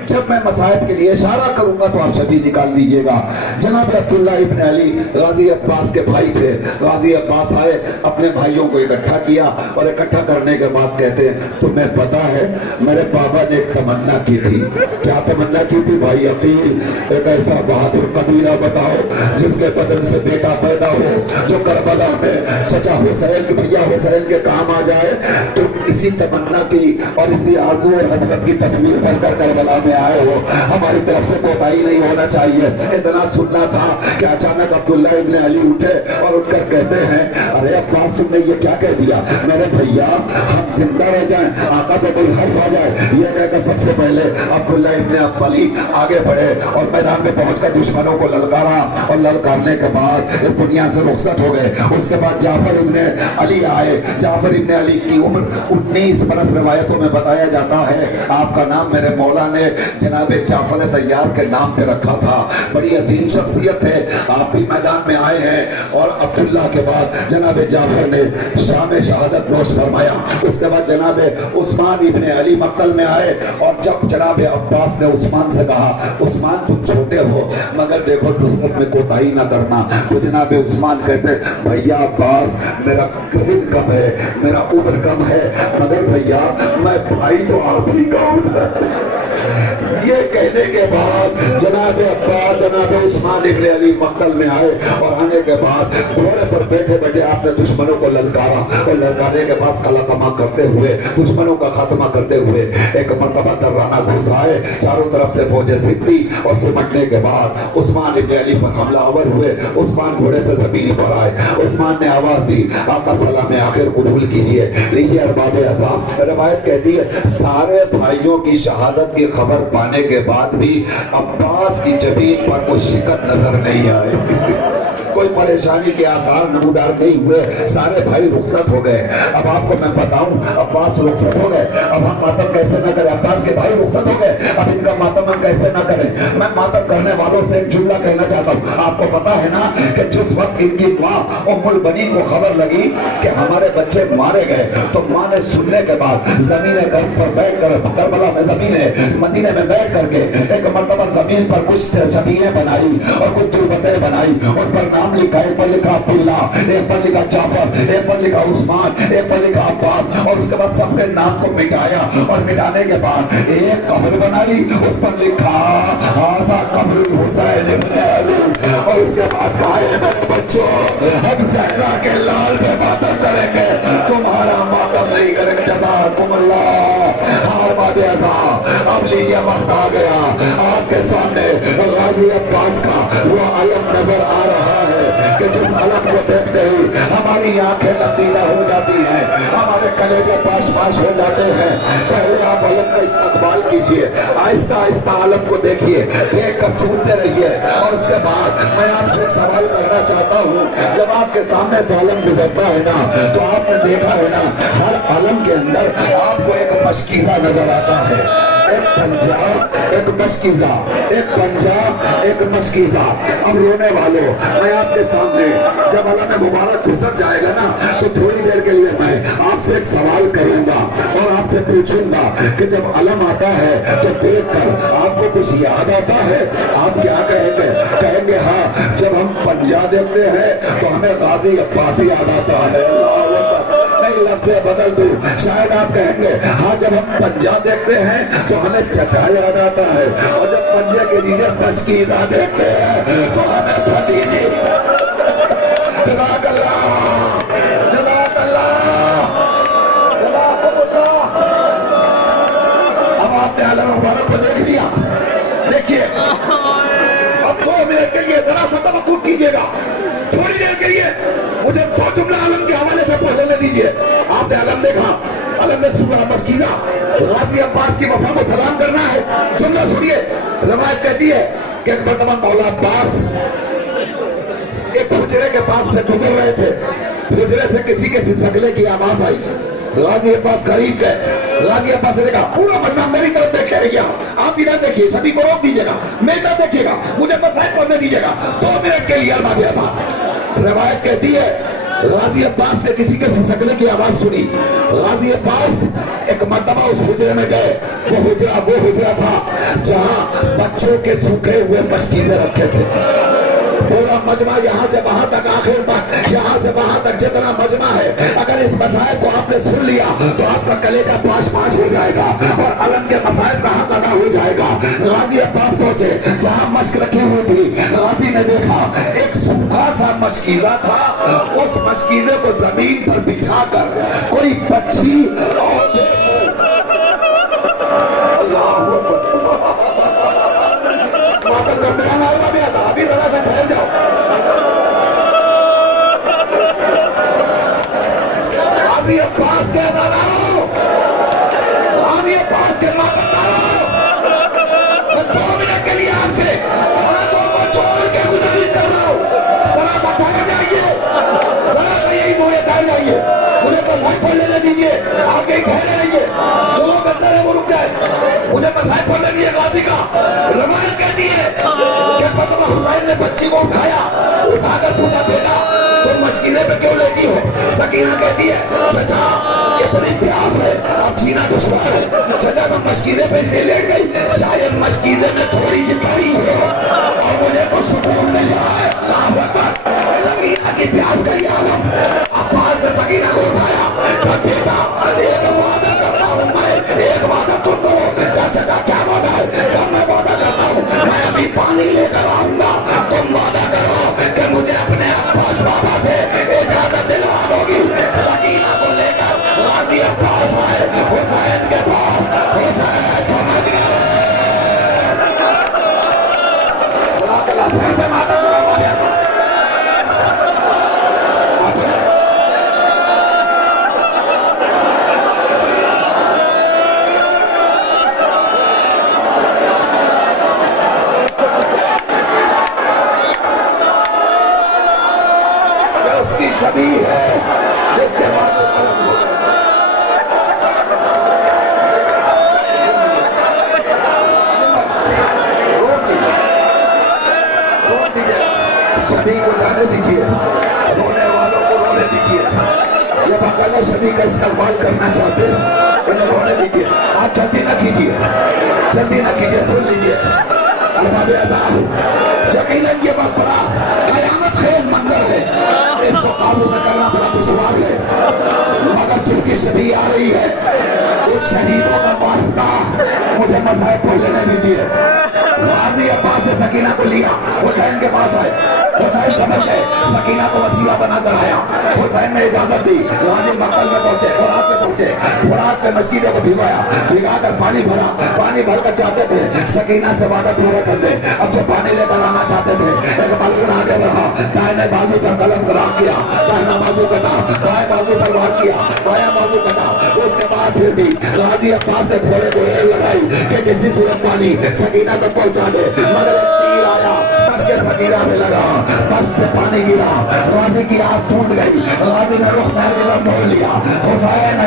जब मैं मसाइल के लिए इशारा करूंगा तो आप शबीह निकाल दीजिएगा। जनाब अब्दुल्ला इब्न अली गाजी अब्बास के भाई थे। गाजी अब्बास आए, अपने भाइयों को इकट्ठा किया और इकट्ठा करने के बाद कहते हैं तुम्हें पता है मेरे बाबा ने एक तमन्ना की थी। क्या तमन्ना की थी भाई अकील? एक ऐसा बहादुर कबीला बताओ जिसके बदन से बेटा पैदा हो, जो करबला में चचा हुसैन के भैया हुसैन के काम आ जाए। तो इसी तमन्ना की और इसी आरज़ू और हज़रत की तस्वीर बनकर करबला में आए हो। हमारी तरफ से कोताही नहीं होना चाहिए। इतना सुनना था कि अचानक अब्दुल्ला इब्न अली उठे और उठकर कहते हैं अरे अब्बास तुमने ये क्या कह दिया? मेरे भैया हम जिंदा रह जाएं, आका पे कोई हर्फ आ जाए। ये कहकर सबसे पहले अब्दुल्ला इब्न अली आगे बढ़े और मैदान में पहुंचकर दुश्मनों को ललकारा और ललकारने के बाद इस दुनिया से रुखसत हो गए। उसके बाद जाफर इब्न अली आए। जाफर इब्न अली की उम्र 19 बरस रवायतों में बताया जाता है। आपका नाम मेरे मौला ने जनाब जाफर तैयार के नाम पे रखा था। बड़ी अजीम शख्सियत है। आप भी मैदान में आए हैं और अब्दुल्ला के बाद जनाब जाफर ने शाम शहादत नोश फरमाया। उसके बाद जनाब उस्मान इब्न अली मक्तल में आए और जब जनाब अब्बास ने उस्मान से कहा उस्मान तुम छोटे हो मगर देखो नुसरत में कोताही ना करना, तो जनाब उस्मान कहते भैया अब्बास मेरा किस्म कम है, मेरा उम्र कम है, मगर भैया मैं भाई तो आप ही का हूं। ये कहने के बाद जनाब अब्बास जनाब उस्मान इब्न अली मक्तल में आए और आने के बाद घोड़े पर बैठे बैठे आपने दुश्मनों को ललकारा और ललकारने के बाद कला कमा करते हुए दुश्मनों का खात्मा करते हुए एक मरतबा दर्राना घुस आए। चारों तरफ से फौजें सिमटी और सिमटने के बाद उस्मान इब्न अली पर हमलावर हुए। उस्मान घोड़े से जमीन पर आए। उस्मान ने आवाज दी आका सलाम आखिर कबूल कीजिए, लीजिए अरबाब अज़ाम। रवायत कहती है सारे भाइयों की शहादत की खबर पाने के बाद भी अब्बास की जमीन पर कोई शिकत नजर नहीं आई। कोई परेशानी के आसार नमूदार नहीं हुए। सारे भाई रुखसत हो गए। अब आपको मैं बताऊं अब्बास रुखसत हो गए, अब हम मातम कैसे न करें? अब्बास के भाई रुखसत हो गए, अब इनका मातम हम कैसे न करें? मैं मातम करने वालों से एक जुमला कहना चाहता हूँ। आपको पता है ना कि जिस वक्त इनकी माँ उम्मुल बनीन को खबर लगी कि हमारे बच्चे मारे गए तो माँ ने सुनने के बाद जमीन घर पर बैठ कर करबला में जमीन है मदीने में बैठ करके एक मरतबा जमीन पर कुछ छबियां बनाई और कुछ दुर्बतें बनाई। उन पर नाम लिखा, एक पर लिखा अब्दुल्ला, एक पर लिखा जाफर, एक पर लिखा उस्मान, एक पर लिखा अब्बास और उसके बाद सबके नाम को मिटाया और मिटाने के बाद एक कब्र बनाई, उस पर लिखा हाज़ा कब्र हुसैन इब्न अली और उसके बाद कहा मेरे बच्चों हम ज़हरा के लाल पे मातम करेंगे, तुम्हारा मातम नहीं करेंगे। जज़ाकुमुल्लाह। हार बादे अज़ाम। अब लीजिए वक्त आ गया आपके सामने गाजी अब्बास का वो अलम नजर आ रहा है कि जिस अलम को देखते ही हमारी हमारी आंखें नंदीदा हो जाती हैं, हमारे कलेजे पास पास हो जाते हैं। पहले आप आलम का इस्तकबाल कीजिए, आहिस्ता आहिस्ता आलम को देखिए, देख कर चूमते रहिए। और उसके बाद मैं आपसे एक सवाल करना चाहता हूँ, जब आपके सामने से आलम गुजरता है ना, तो आपने देखा है ना, हर आलम के अंदर आपको एक मशकीज़ा नजर आता है, एक पंजा, एक मशकीज़ा, एक पंजा, एक मशकीज़ा। अब रोने वालों, मैं आपके सामने जब अल्लाह मुबारक गुजर जाएगा ना, तो थोड़ी देर के लिए मैं आपसे एक सवाल करूंगा और आपसे पूछूंगा कि जब अलम आता है तो देख कर आपको कुछ याद आता है? आप क्या कहेंगे? कहेंगे हाँ, जब हम पंजा देखते हैं तो हमें गाजी अब्बासी याद आता है। नहीं, लफ्ज़ बदल दूं, शायद आप कहेंगे हाँ, जब हम पंजा देखते हैं तो हमें चचा याद आता है, और जब पंजे के नीचे मशकीज़ा देखते हैं तो हमें भतीजी। जज़ाक अल्लाह, जज़ाक अल्लाह, जज़ाकुमुल्लाह। अब आपने आलम मुबारक को देख लिया, देखिए अब 2 मिनट के लिए जरा सा तवक्कुफ कीजिएगा, थोड़ी देर के लिए मुझे 2 जुमला आलम के हवाले से बोलने दीजिए। आपने आलम देखा, आलम में सूरह मशकीज़ा, गाजी अब्बास की वफा को सलाम करना है। जुमला सुनिए, रवायत कहती है कि एक मरतबा मौला अब्बास एक हुजरे के पास से गुजर रहे थे, हुजरे से किसी के सिसकने की आवाज आई। गाजी अब्बास करीब गए, गाजी अब्बास ने कहा पूरा मजमा मेरी तरफ देखे रहिए, आप इधर देखिए, सभी को रोक दीजिएगा, मैं इधर देखिएगा, मुझे मसाइल पढ़ने दीजिएगा 2 मिनट के लिए। रवायत कहती है गाजी अब्बास ने किसी के सिसकने की आवाज सुनी। गाजी अब्बास एक मर्तबा उस हुजरे में गए, वो हुजरा था जहां बच्चों के सूखे हुए मशकीज़े रखे थे। पूरा मजमा यहाँ से वहां तक, आखिर तक, यहाँ से वहां तक जितना मजमा है, अगर इस मसाइल को आपने सुन लिया तो आपका कलेजा पास पास हो जाएगा और अलम के मसाइल का हक अदा हो जाएगा। गाजी अब्बास पहुंचे जहाँ मश्क रखी हुई थी, गाजी ने देखा एक सूखा सा मशकीज़ा था, उस मशकीज़े को जमीन पर बिछा कर कोई पक्षी और अभी जरा सा ठहर जाओ। गाजी अब्बास के दादारो, गाजी अब्बास के मातादारो, मैं 2 मिनट के लिए आपसे हाथों को छोड़ के गुजारिश कर रहा हूँ, जरा सा ठहर जाइए, जरा सा यही मुझे ठहर जाइए, मुझे मसाइल पढ़ लेने दीजिए, आप कहीं ठहरे रहिए, जो लोग अंदर है वो रुक जाए, मुझे मसाइल पढ़ लेनी गाजी का। रवायत कहती है कि फतवा हुसैन ने बच्ची को उठाकर पूछा बेटा तुम मशकीज़े पे क्यों लेटी हो? सकीना कहती है चचा इतनी प्यास है, अब जीना दुश्वार है। चचा मैं मशकीज़े पे इसलिए लेट गई, शायद मशकीज़े में थोड़ी सी कड़ी है और मुझे कुछ सुकून मिल जाए। सकीना की प्यास का ये आलम। अब्बास से सकीना को उठाया, कहा बेटा एक वादा करता हूँ मैं, एक वादा कर दो। कहा चचा क्या वादा है? कहा मैं वादा करता हूँ मैं अभी पानी लेकर आऊंगा, तुम वादा करो कि मुझे अपने अब्बास बाबा से इजाजत दिलवा दोगी। सकीना को लेकर गाजी अब्बास आए हुसैन के पास। हुसैन समझ गए उसकी शबी है जिसके बाद शबी को जाने दीजिए, रोने वालों को रोने दीजिए। ये बाकायदा शबी का इस्तेमाल करना चाहते हैं, उन्हें रोने दीजिए। आप जल्दी ना कीजिए, जल्दी ना कीजिए, सुन लीजिए। अरबाब आज़ाद यकीनन ये बहुत बड़ा कयामत खेल मंजर है, इसको काबू में करना बड़ा दुश्वार है, मगर जिसकी शबी आ रही है उस शहीदों का वास्ता मुझे मसाइल को लेने दीजिए। गाजी अब्बास ने सकीना को लिया, हुसैन के पास आए, हुसैन समझ गए सकीना को वसीला बनाकर आया। हुसैन ने इजाजत दी, गाजी मक्कल में पहुंचे, फुरात पे पहुंचे, फुरात पे मस्जिदों को भिगोया, भिगाकर पानी भरा, पानी भरकर चाहते थे सकीना से वादा पूरा कर दे। अब जो पानी लेकर आना चाहते थे, एक बालकन आगे बढ़ा, दाहिने बाजू पर कलम राख किया, दाहिना बाजू कटा, बाएं बाजू पर वार किया, बायां बाजू कटा। उसके बाद फिर भी गाजी अब्बास से घोड़े को लगाई कि किसी सूरत पानी सकीना तक पहुंचा दे, मगर एक तीर आया, बस के सकीना में लगा, बस से पानी गिरा, गाजी की आंख फूट गई, गाजी ने रुख महल की तरफ मोड़ लिया। हुसैन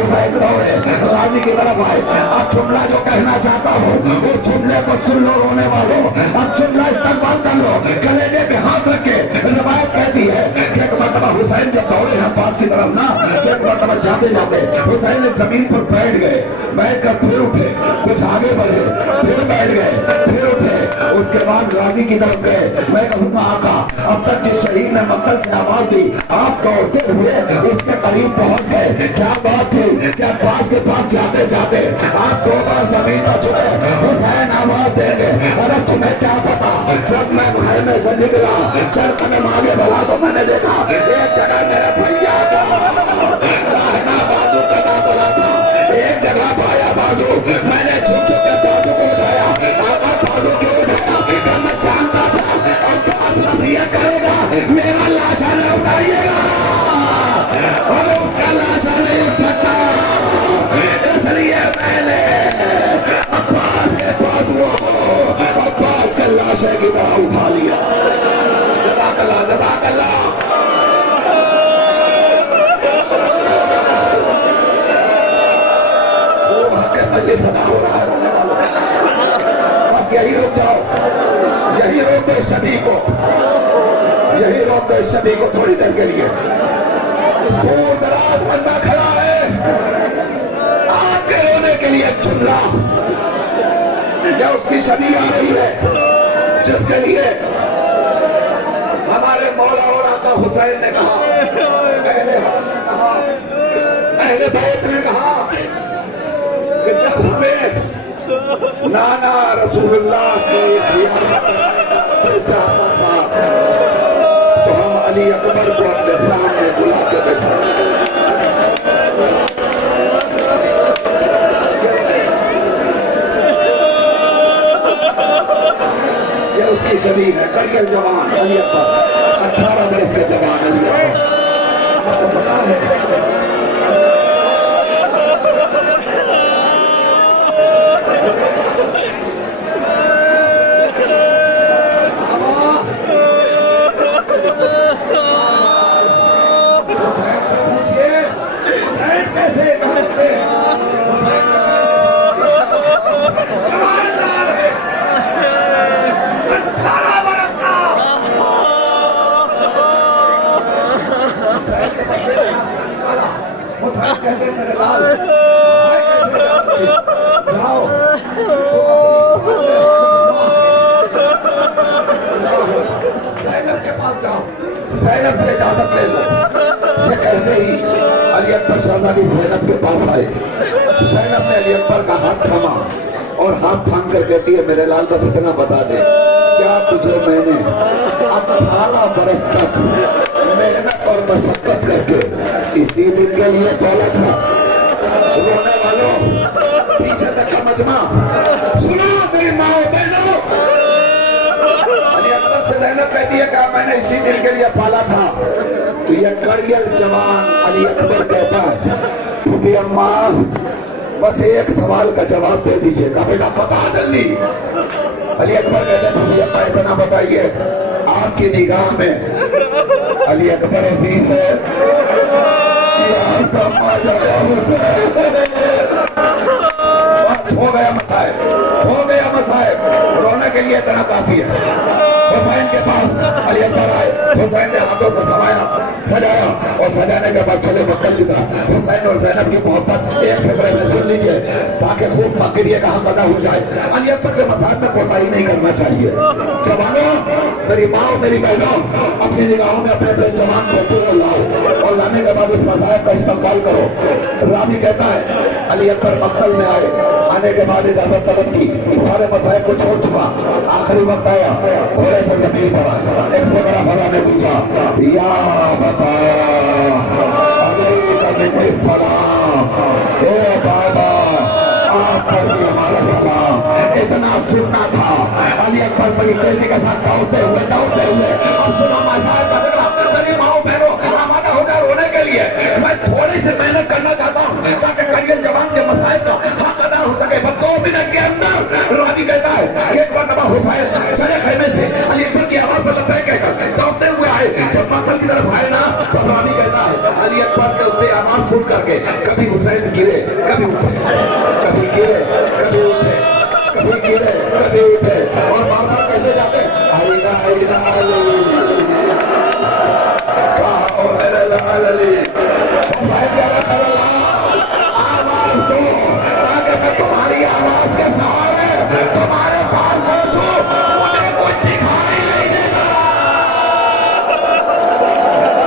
हुसैन दौड़े गाजी की तरफ आए। अब जुमला जो कहना चाहता हूँ उस जुमले को सुन लो रोने वालों, अब जुमला इस्तेमाल कर लो, कलेजे पे हाथ रख के। रिवायत कहती है कि एक मरतबा हुसैन जब दौड़े हैं पास की तरफ ना, तो एक मरतबा जाते जाते हुसैन ने जमीन पर बैठ गए, बैठ कर फिर उठे, कुछ आगे बढ़े, फिर बैठ गए, फिर उठे। उसके बाद गाजी की तरफ गए। मैं कहूँगा आका, अब तक जिस शहीद ने मक्तल से आवाज दी, आप दौड़ते हुए उसके करीब पहुंच गए। क्या बात थी, क्या पास के पास जाते जाते आप 2 बार जमीन पर छुए। हुसैन आवाज देंगे, अरे तुम्हें क्या पता, जब मैं महल में से निकला, चल कदम आगे बढ़ा तो मैंने देखा एक जगह मेरे भैया का दाहिना बाजू कटा पड़ा था, एक जगह बाया बाजू। मैंने झुक झुक के बाजू को उठाया, आका बाजू क्यों उठाया, कि मैं जानता था अब पास नसीहत करेगा, मेरा लाशा न उठाइएगा और उसका लाशा नहीं उठ सकता। इसलिए मैंने अब्बास के बाजुओं को अब्बास के लाशे की तरह उठा लिया। जज़ाकल्लाह, जज़ाकल्लाह। वो वहां के मजलिस अदा हो रहा है, बस यही रुक जाओ, यही रोक दो सभी को, यही रोक दो सभी को थोड़ी देर के लिए। दूर दराज बंदा खड़ा है आपके रोने के लिए, जुमला या उसकी शबी आ रही है जिसके लिए हमारे मौला और आका हुसैन ने कहा, अहले बैत ने कहा कि जब हमें नाना रसूलुल्लाह की ज़ियारत चाहता था तो हम अली अकबर को अपने सामने बुला के बैठा। ये उसकी शरीर है, कड़ियल जवान अली अकबर, 18 बरस के जवान अली अकबर। आपको पता है ज़ैनब से इजाजत ले लो। ये कहते ही अली अकबर शहजादी ज़ैनब के पास आए। ज़ैनब ने अली अकबर का हाथ थामा और हाथ थाम कर कहती है, मेरे लाल बस इतना बता दे, क्या तुझे मैंने 18 बरस तक मेहनत और मशक्कत करके इसी दिन के लिए पाला था? रोने वालों पीछे तक का मजमा सुनो मेरी माँ बहनों। अली अकबर से ज़ैनब कहती है कि मैंने इसी दिन के लिए पाला था। तो ये कड़ियल जवान अली अकबर कहता है, क्योंकि अम्मा बस एक सवाल का जवाब दे दीजिएगा, बेटा बता जल्दी। अली अकबर कहते हैं, अम्मा इतना बताइए, आपकी निगाह में अली अकबर अजीज है या आपका माजरा हुसैन? हो गया मसाइब, हो गया मसाइब, रोने के लिए इतना काफी है। हुसैन के पास अली अकबर आए, हुसैन ने हाथों से सजाया और सजाने के बाद चले मक्तल की तरफ। हुसैन और ज़ैनब की मोहब्बत एक फिक्रे में सुन लीजिए ताकि खूब मकरिए का हक अदा हो जाए। अली अकबर के मसाइब में कोताही नहीं करना चाहिए। जवानों, मेरी माँ मेरी बहनों, अपनी निगाहों में अपने अपने जवान बच्चों को लाओ और लाने के बाद इस मसाइब का इस्तेमाल करो। रावी कहता है अली अकबर मक्तल में आए, आने के बाद इजाजत तलब की, सारे मसाइब को छोड़ चुका, आखिरी वक्त आया, घोड़े से जमीन पर आया, एक फकरा फला ने पूछा या बता सलाम, ए बाबा आप पर भी हमारा सलाम। इतना सुनना था। अली अकबर बड़ी तेजी के साथ दौड़ते हुए अब सुनो मसाइब का फकरा। मेरी माओ बहनों आमादा हो जाए रोने के लिए। मैं थोड़ी सी मेहनत करना चाहता हूँ ताकि करियल जवान के मसाइब का हक अदा हो सके। बस 2 मिनट के अंदर रावी कहता है एक मरतबा हुसैन चले खैमे से अली अकबर की आवाज पर लब्बैक कहकर दौड़ते हुए आए। जब मकसद की तरफ आए ना तो रावी कहता है अली अकबर के उत्ते आवाज सुन करके कभी हुसैन गिरे कभी उठे, कभी गिरे कभी उठे, कभी गिरे कभी उठे और बार-बार कहते जाते आईना आईना अली हुसैन आवाज दो ताकि मैं तुम्हारी आवाज के सहारे तुम्हारे पास पहुंचूं। मुझे कोई दिखाई नहीं देता,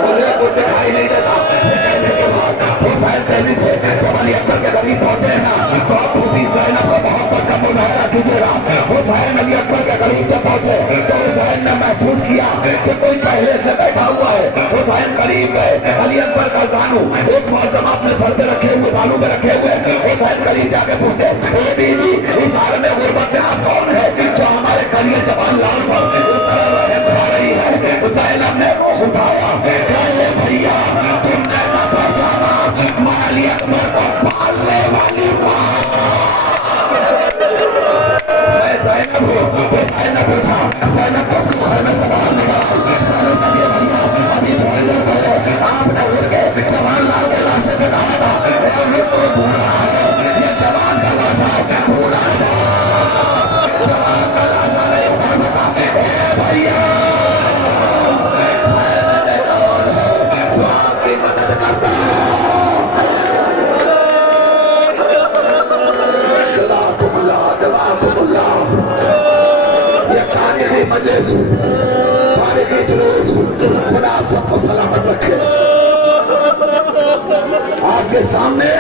मुझे कोई दिखाई नहीं देता। कहने के बाद हुसैन तेजी से जब अली अकबर के करीब पहुंचे ना तो आप बीबी ज़ैनब को मोहब्बत का मुजाहरा कीजिएगा। हुसैन अली अकबर के करीब जब पहुंचे तो हुसैन ने महसूस किया कि कोई पहले से बैठा हुआ है। हुसैन करीब गए, अली अकबर का जानू एक मौजम अपने सर पे रखे हुए, जानू में रखे हुए। हुसैन करीब जाके पूछते ए बीबी इस हाल में गुर्बत में आप कौन है जो हमारे करिए जवान लाल पर इस तरह रहम खा रही है। हुसैन ने मुंह उठाया, कहे भैया तुमने न पहचाना मैं अली अकबर को पालने वाली माँ। मैं ज़ैनब हूँ। हुसैन ने पूछा ज़ैनब को क्यों घर में से बाहर निकाला? ज़ैनब ने कहा भैया अभी थोड़ी देर पहले आपने उठ के जवान लाल के लाशे पे कहा था ये तो बूढ़ा है, ये जवान का लाशा है, बूढ़ा है, जवान का लाशा नहीं उठा सका। ए भैया जो आपकी मदद करता है। ये तारीखी मजलिस, तारीखी जुलूस, खुदा आप सबको सलामत रखे। आपके सामने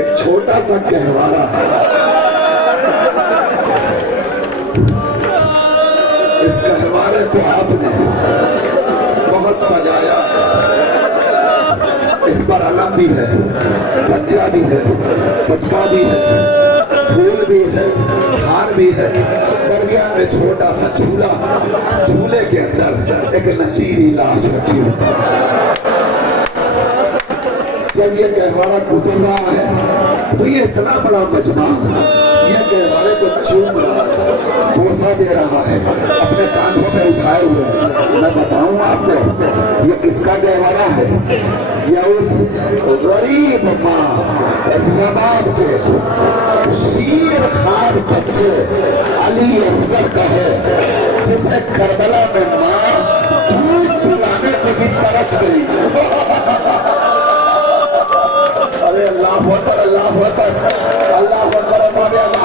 एक छोटा सा गहवारा, इस गहवारे को आपने बहुत सजाया। इस पर अलम भी है, पंजा भी है, पटका भी है, फूल भी है, हार भी है, दरमियान में छोटा सा झूला, झूले के अंदर एक लकीरी लाश रखी है। जब ये गहवारा गुजर रहा है तो ये इतना बड़ा मजमा ये गहवारे को चूम रहा है, बोसा दे रहा है, अपने कांधों पे उठाए हुए है। मैं बताऊं आपको ये किसका गहवारा है? या उस गरीब माँ रबाब के शीर खार बच्चे अली असगर का है, जिसे करबला में माँ दूध पिलाने को भी तरस गई। अरे अल्लाह अकबर, अल्लाह अकबर, अल्लाह अकबर, अल्लाह।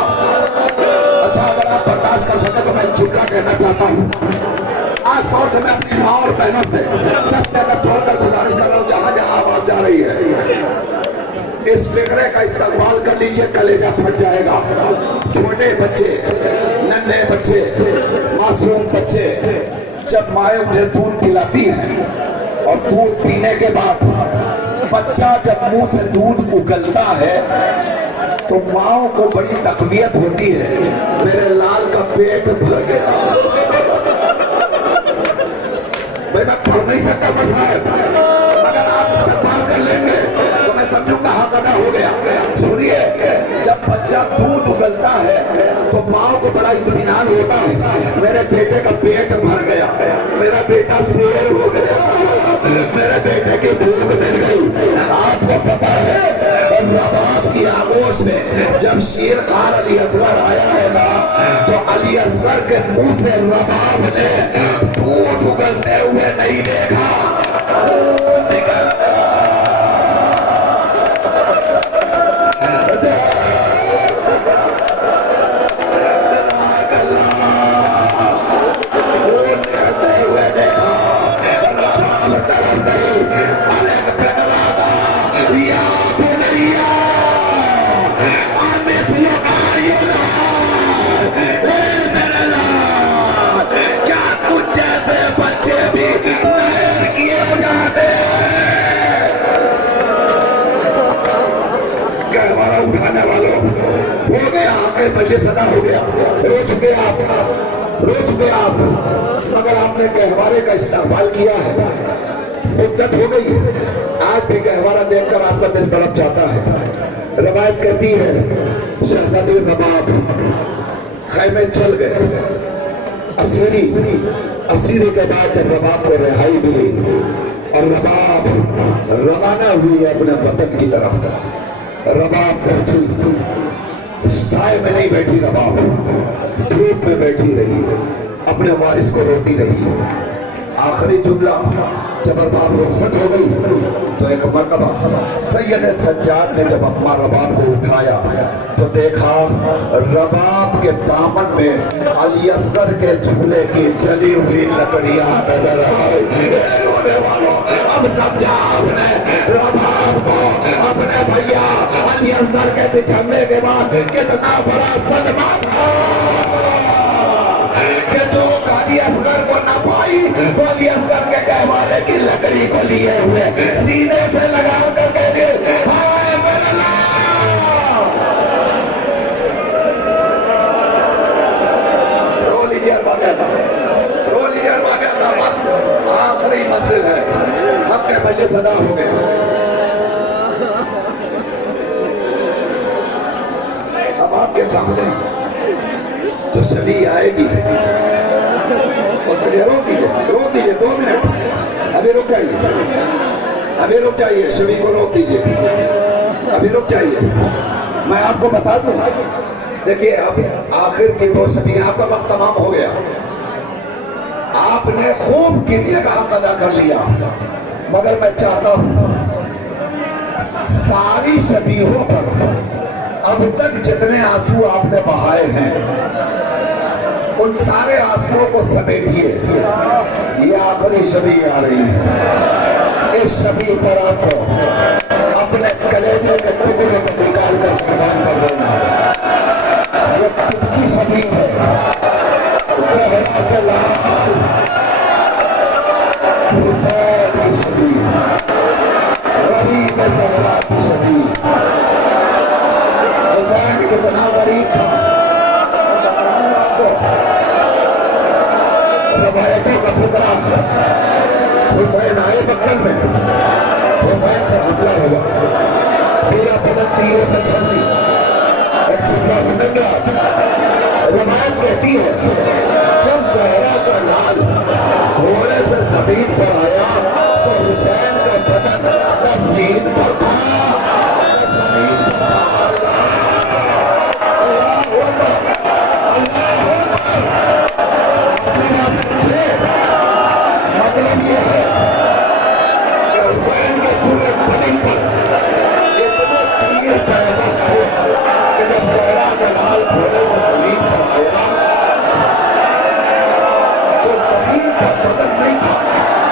अच्छा अगर आप बर्दाश्त कर सके तो मैं जुमला कहना चाहता हूँ। आज तौर से मैं अपनी माँ और बहनों से 10 मिनट छोड़कर गुजारिश कर रहा हूँ जहाँ जहाँ आवाज जा रही है इस फिक्रे का इस्तेमाल कर लीजिए, कलेजा फट जाएगा। छोटे बच्चे, नन्हे बच्चे, मासूम बच्चे, जब माए उन्हें दूध पिलाती हैं और दूध पीने के बाद बच्चा जब मुंह से दूध उगलता है तो माओ को बड़ी तकलीफ होती है। मेरे लाल का पेट भर गया। भाई मैं पढ़ नहीं सकता मसाइब, मगर आप इस्तेमाल कर लेंगे तो मैं समझूंगा हक अदा हो गया। सुनिए, जब बच्चा दूध उगलता है तो माओ को बड़ा इत्मीनान होता है, मेरे बेटे का पेट भर गया, मेरा बेटा शेर हो गया, मेरे बेटे की भूख मिल गई। आपको पता है रबाब की आगोश में जब शेर खान अली असगर आया है ना तो अली असगर के मुंह से रबाब ने दूध उगलते हुए नहीं देखा, ہو گیا آقا مجلس ادا ہو گیا. رو چکے آپ مگر آپ نے گہوارے کا استقبال کیا ہے. مدت ہو گئی آج بھی گہوارہ دیکھ کر آپ کا دل تڑپ جاتا ہے. روایت کہتی ہے شہزادی رباب خیمے چل گئے. اسیری کے بعد جب رباب کو رہائی ملی اور رباب روانہ ہوئی اپنے وطن کی طرف. رباب پہنچی سائے میں نہیں بیٹھی. رباب دھوپ میں بیٹھی رہی اپنے وارث کو روتی رہی. آخری جملہ جب رباب رخصت ہو گئی تو ایک مرتبہ سید سجاد نے جب اپنا رباب کو اٹھایا تو دیکھا رباب کے دامن میں علی اصغر کے جھولے کی جلی ہوئی لکڑیاں نظر آئی. رونے والوں اب سمجھا آپ نے رباب کو اپنے بھیا علی اصغر کے بچھڑنے کے بعد کتنا بڑا صدمہ تھا کہ جو علی اصغر کو نہ پائی وہ علی اصغر کے گہوارے کی لکڑی کو لیے ہوئے سینے سے لگا کر کہتے ہائے میرے اللہ. رو لیجیے باقاعدہ بس آخری منزل ہے. ہم کے مجلس ادا ہو گئے. اب آپ کے سامنے جو شبی آئے گی روک دیجئے 2 منٹ ابھی رک جائیے شبی کو روک دیجئے ابھی رک جائیے. میں آپ کو بتا دوں دیکھیے اب آخر کی 2 شبی آپ کا وقت تمام ہو گیا. آپ نے خوب کلیے کا حق ادا کر لیا مگر میں چاہتا ہوں ساری شبیہوں پر اب تک جتنے آنسو آپ نے بہائے ہیں ان سارے آنسوؤں کو سمیٹیے. یہ آخری شبی آ رہی ہے. اس شبی پر آپ کو اپنے کلیجے کے ٹکڑے کو نکال کر قربان کر دینا. یہ کس کی شبی ہے؟ زہرا کے لال حسین کی شبی. غریب زہرا کی شبی. حسین کتنا غریب تھا روایتوں کا فکرہ. حسین آئے مکہ میں حسین پر حملہ ہوا پورا بدن تیرے سے چھل لی ایک چمڑا سے ننگا. روایت کہتی ہے جب زہرا کا لال گھوڑے سے زمین پر آیا تو حسین کا بدن نہ زمین پر تھا نہ زمین پر تھا. مطلب یہ ہے کہ حسین کے پورے بدن پر اتنے تیر پیوست تھے کہ جب زہرا کا لال گھوڑے سے زمین پر آیا تو زمین پر بدن نہیں تھا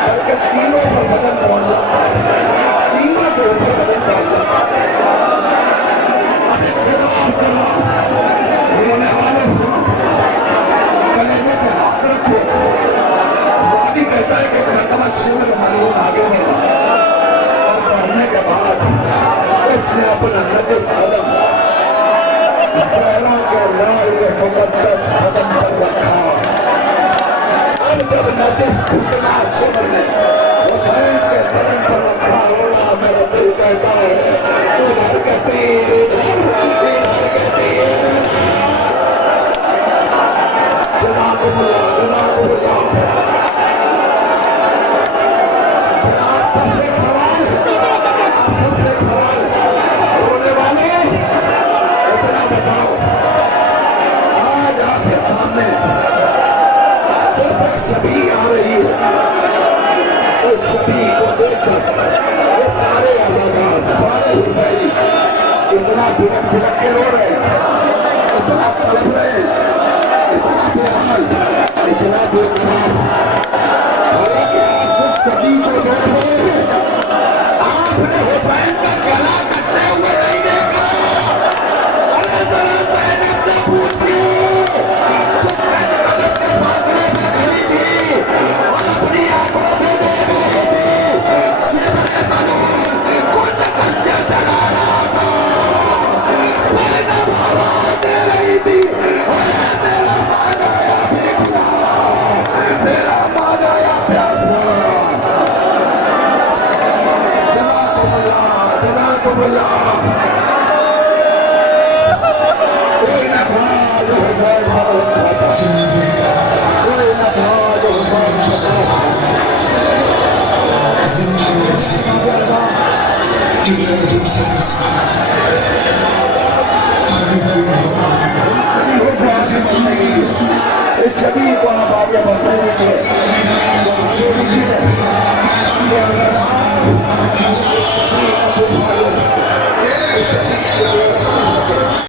بلکہ تیروں پر بدن معلق تھا. تیروں کے اوپر بدن معلق تھا. اب ایک خلاف سنا رونے والے سنا کلیجے پہ ہاتھ رکھو. وادی کہتا ہے کہ ایک مرتبہ شمر ملعون آگے ملا اور پڑھنے کے بعد اس نے اپنا نجس قدم زہرا کے لال کے مقدس قدم پر رکھا. اب جب نجس گھٹنا شمر نے حسین کے بدن پر رکھا رونا میرا دل کہتا ہے ادھر کے تیر ادھر کے تیر. جزاکم اللہ. آپ سب سے ایک سوال رونے والے اتنا بتاؤ آج آپ کے سامنے صرف ایک شبی آ رہی ہے. اس شبی کو دیکھ کر یہ سارے آزادات سارے حسینی اتنا بھڑک کے رو رہے ہیں.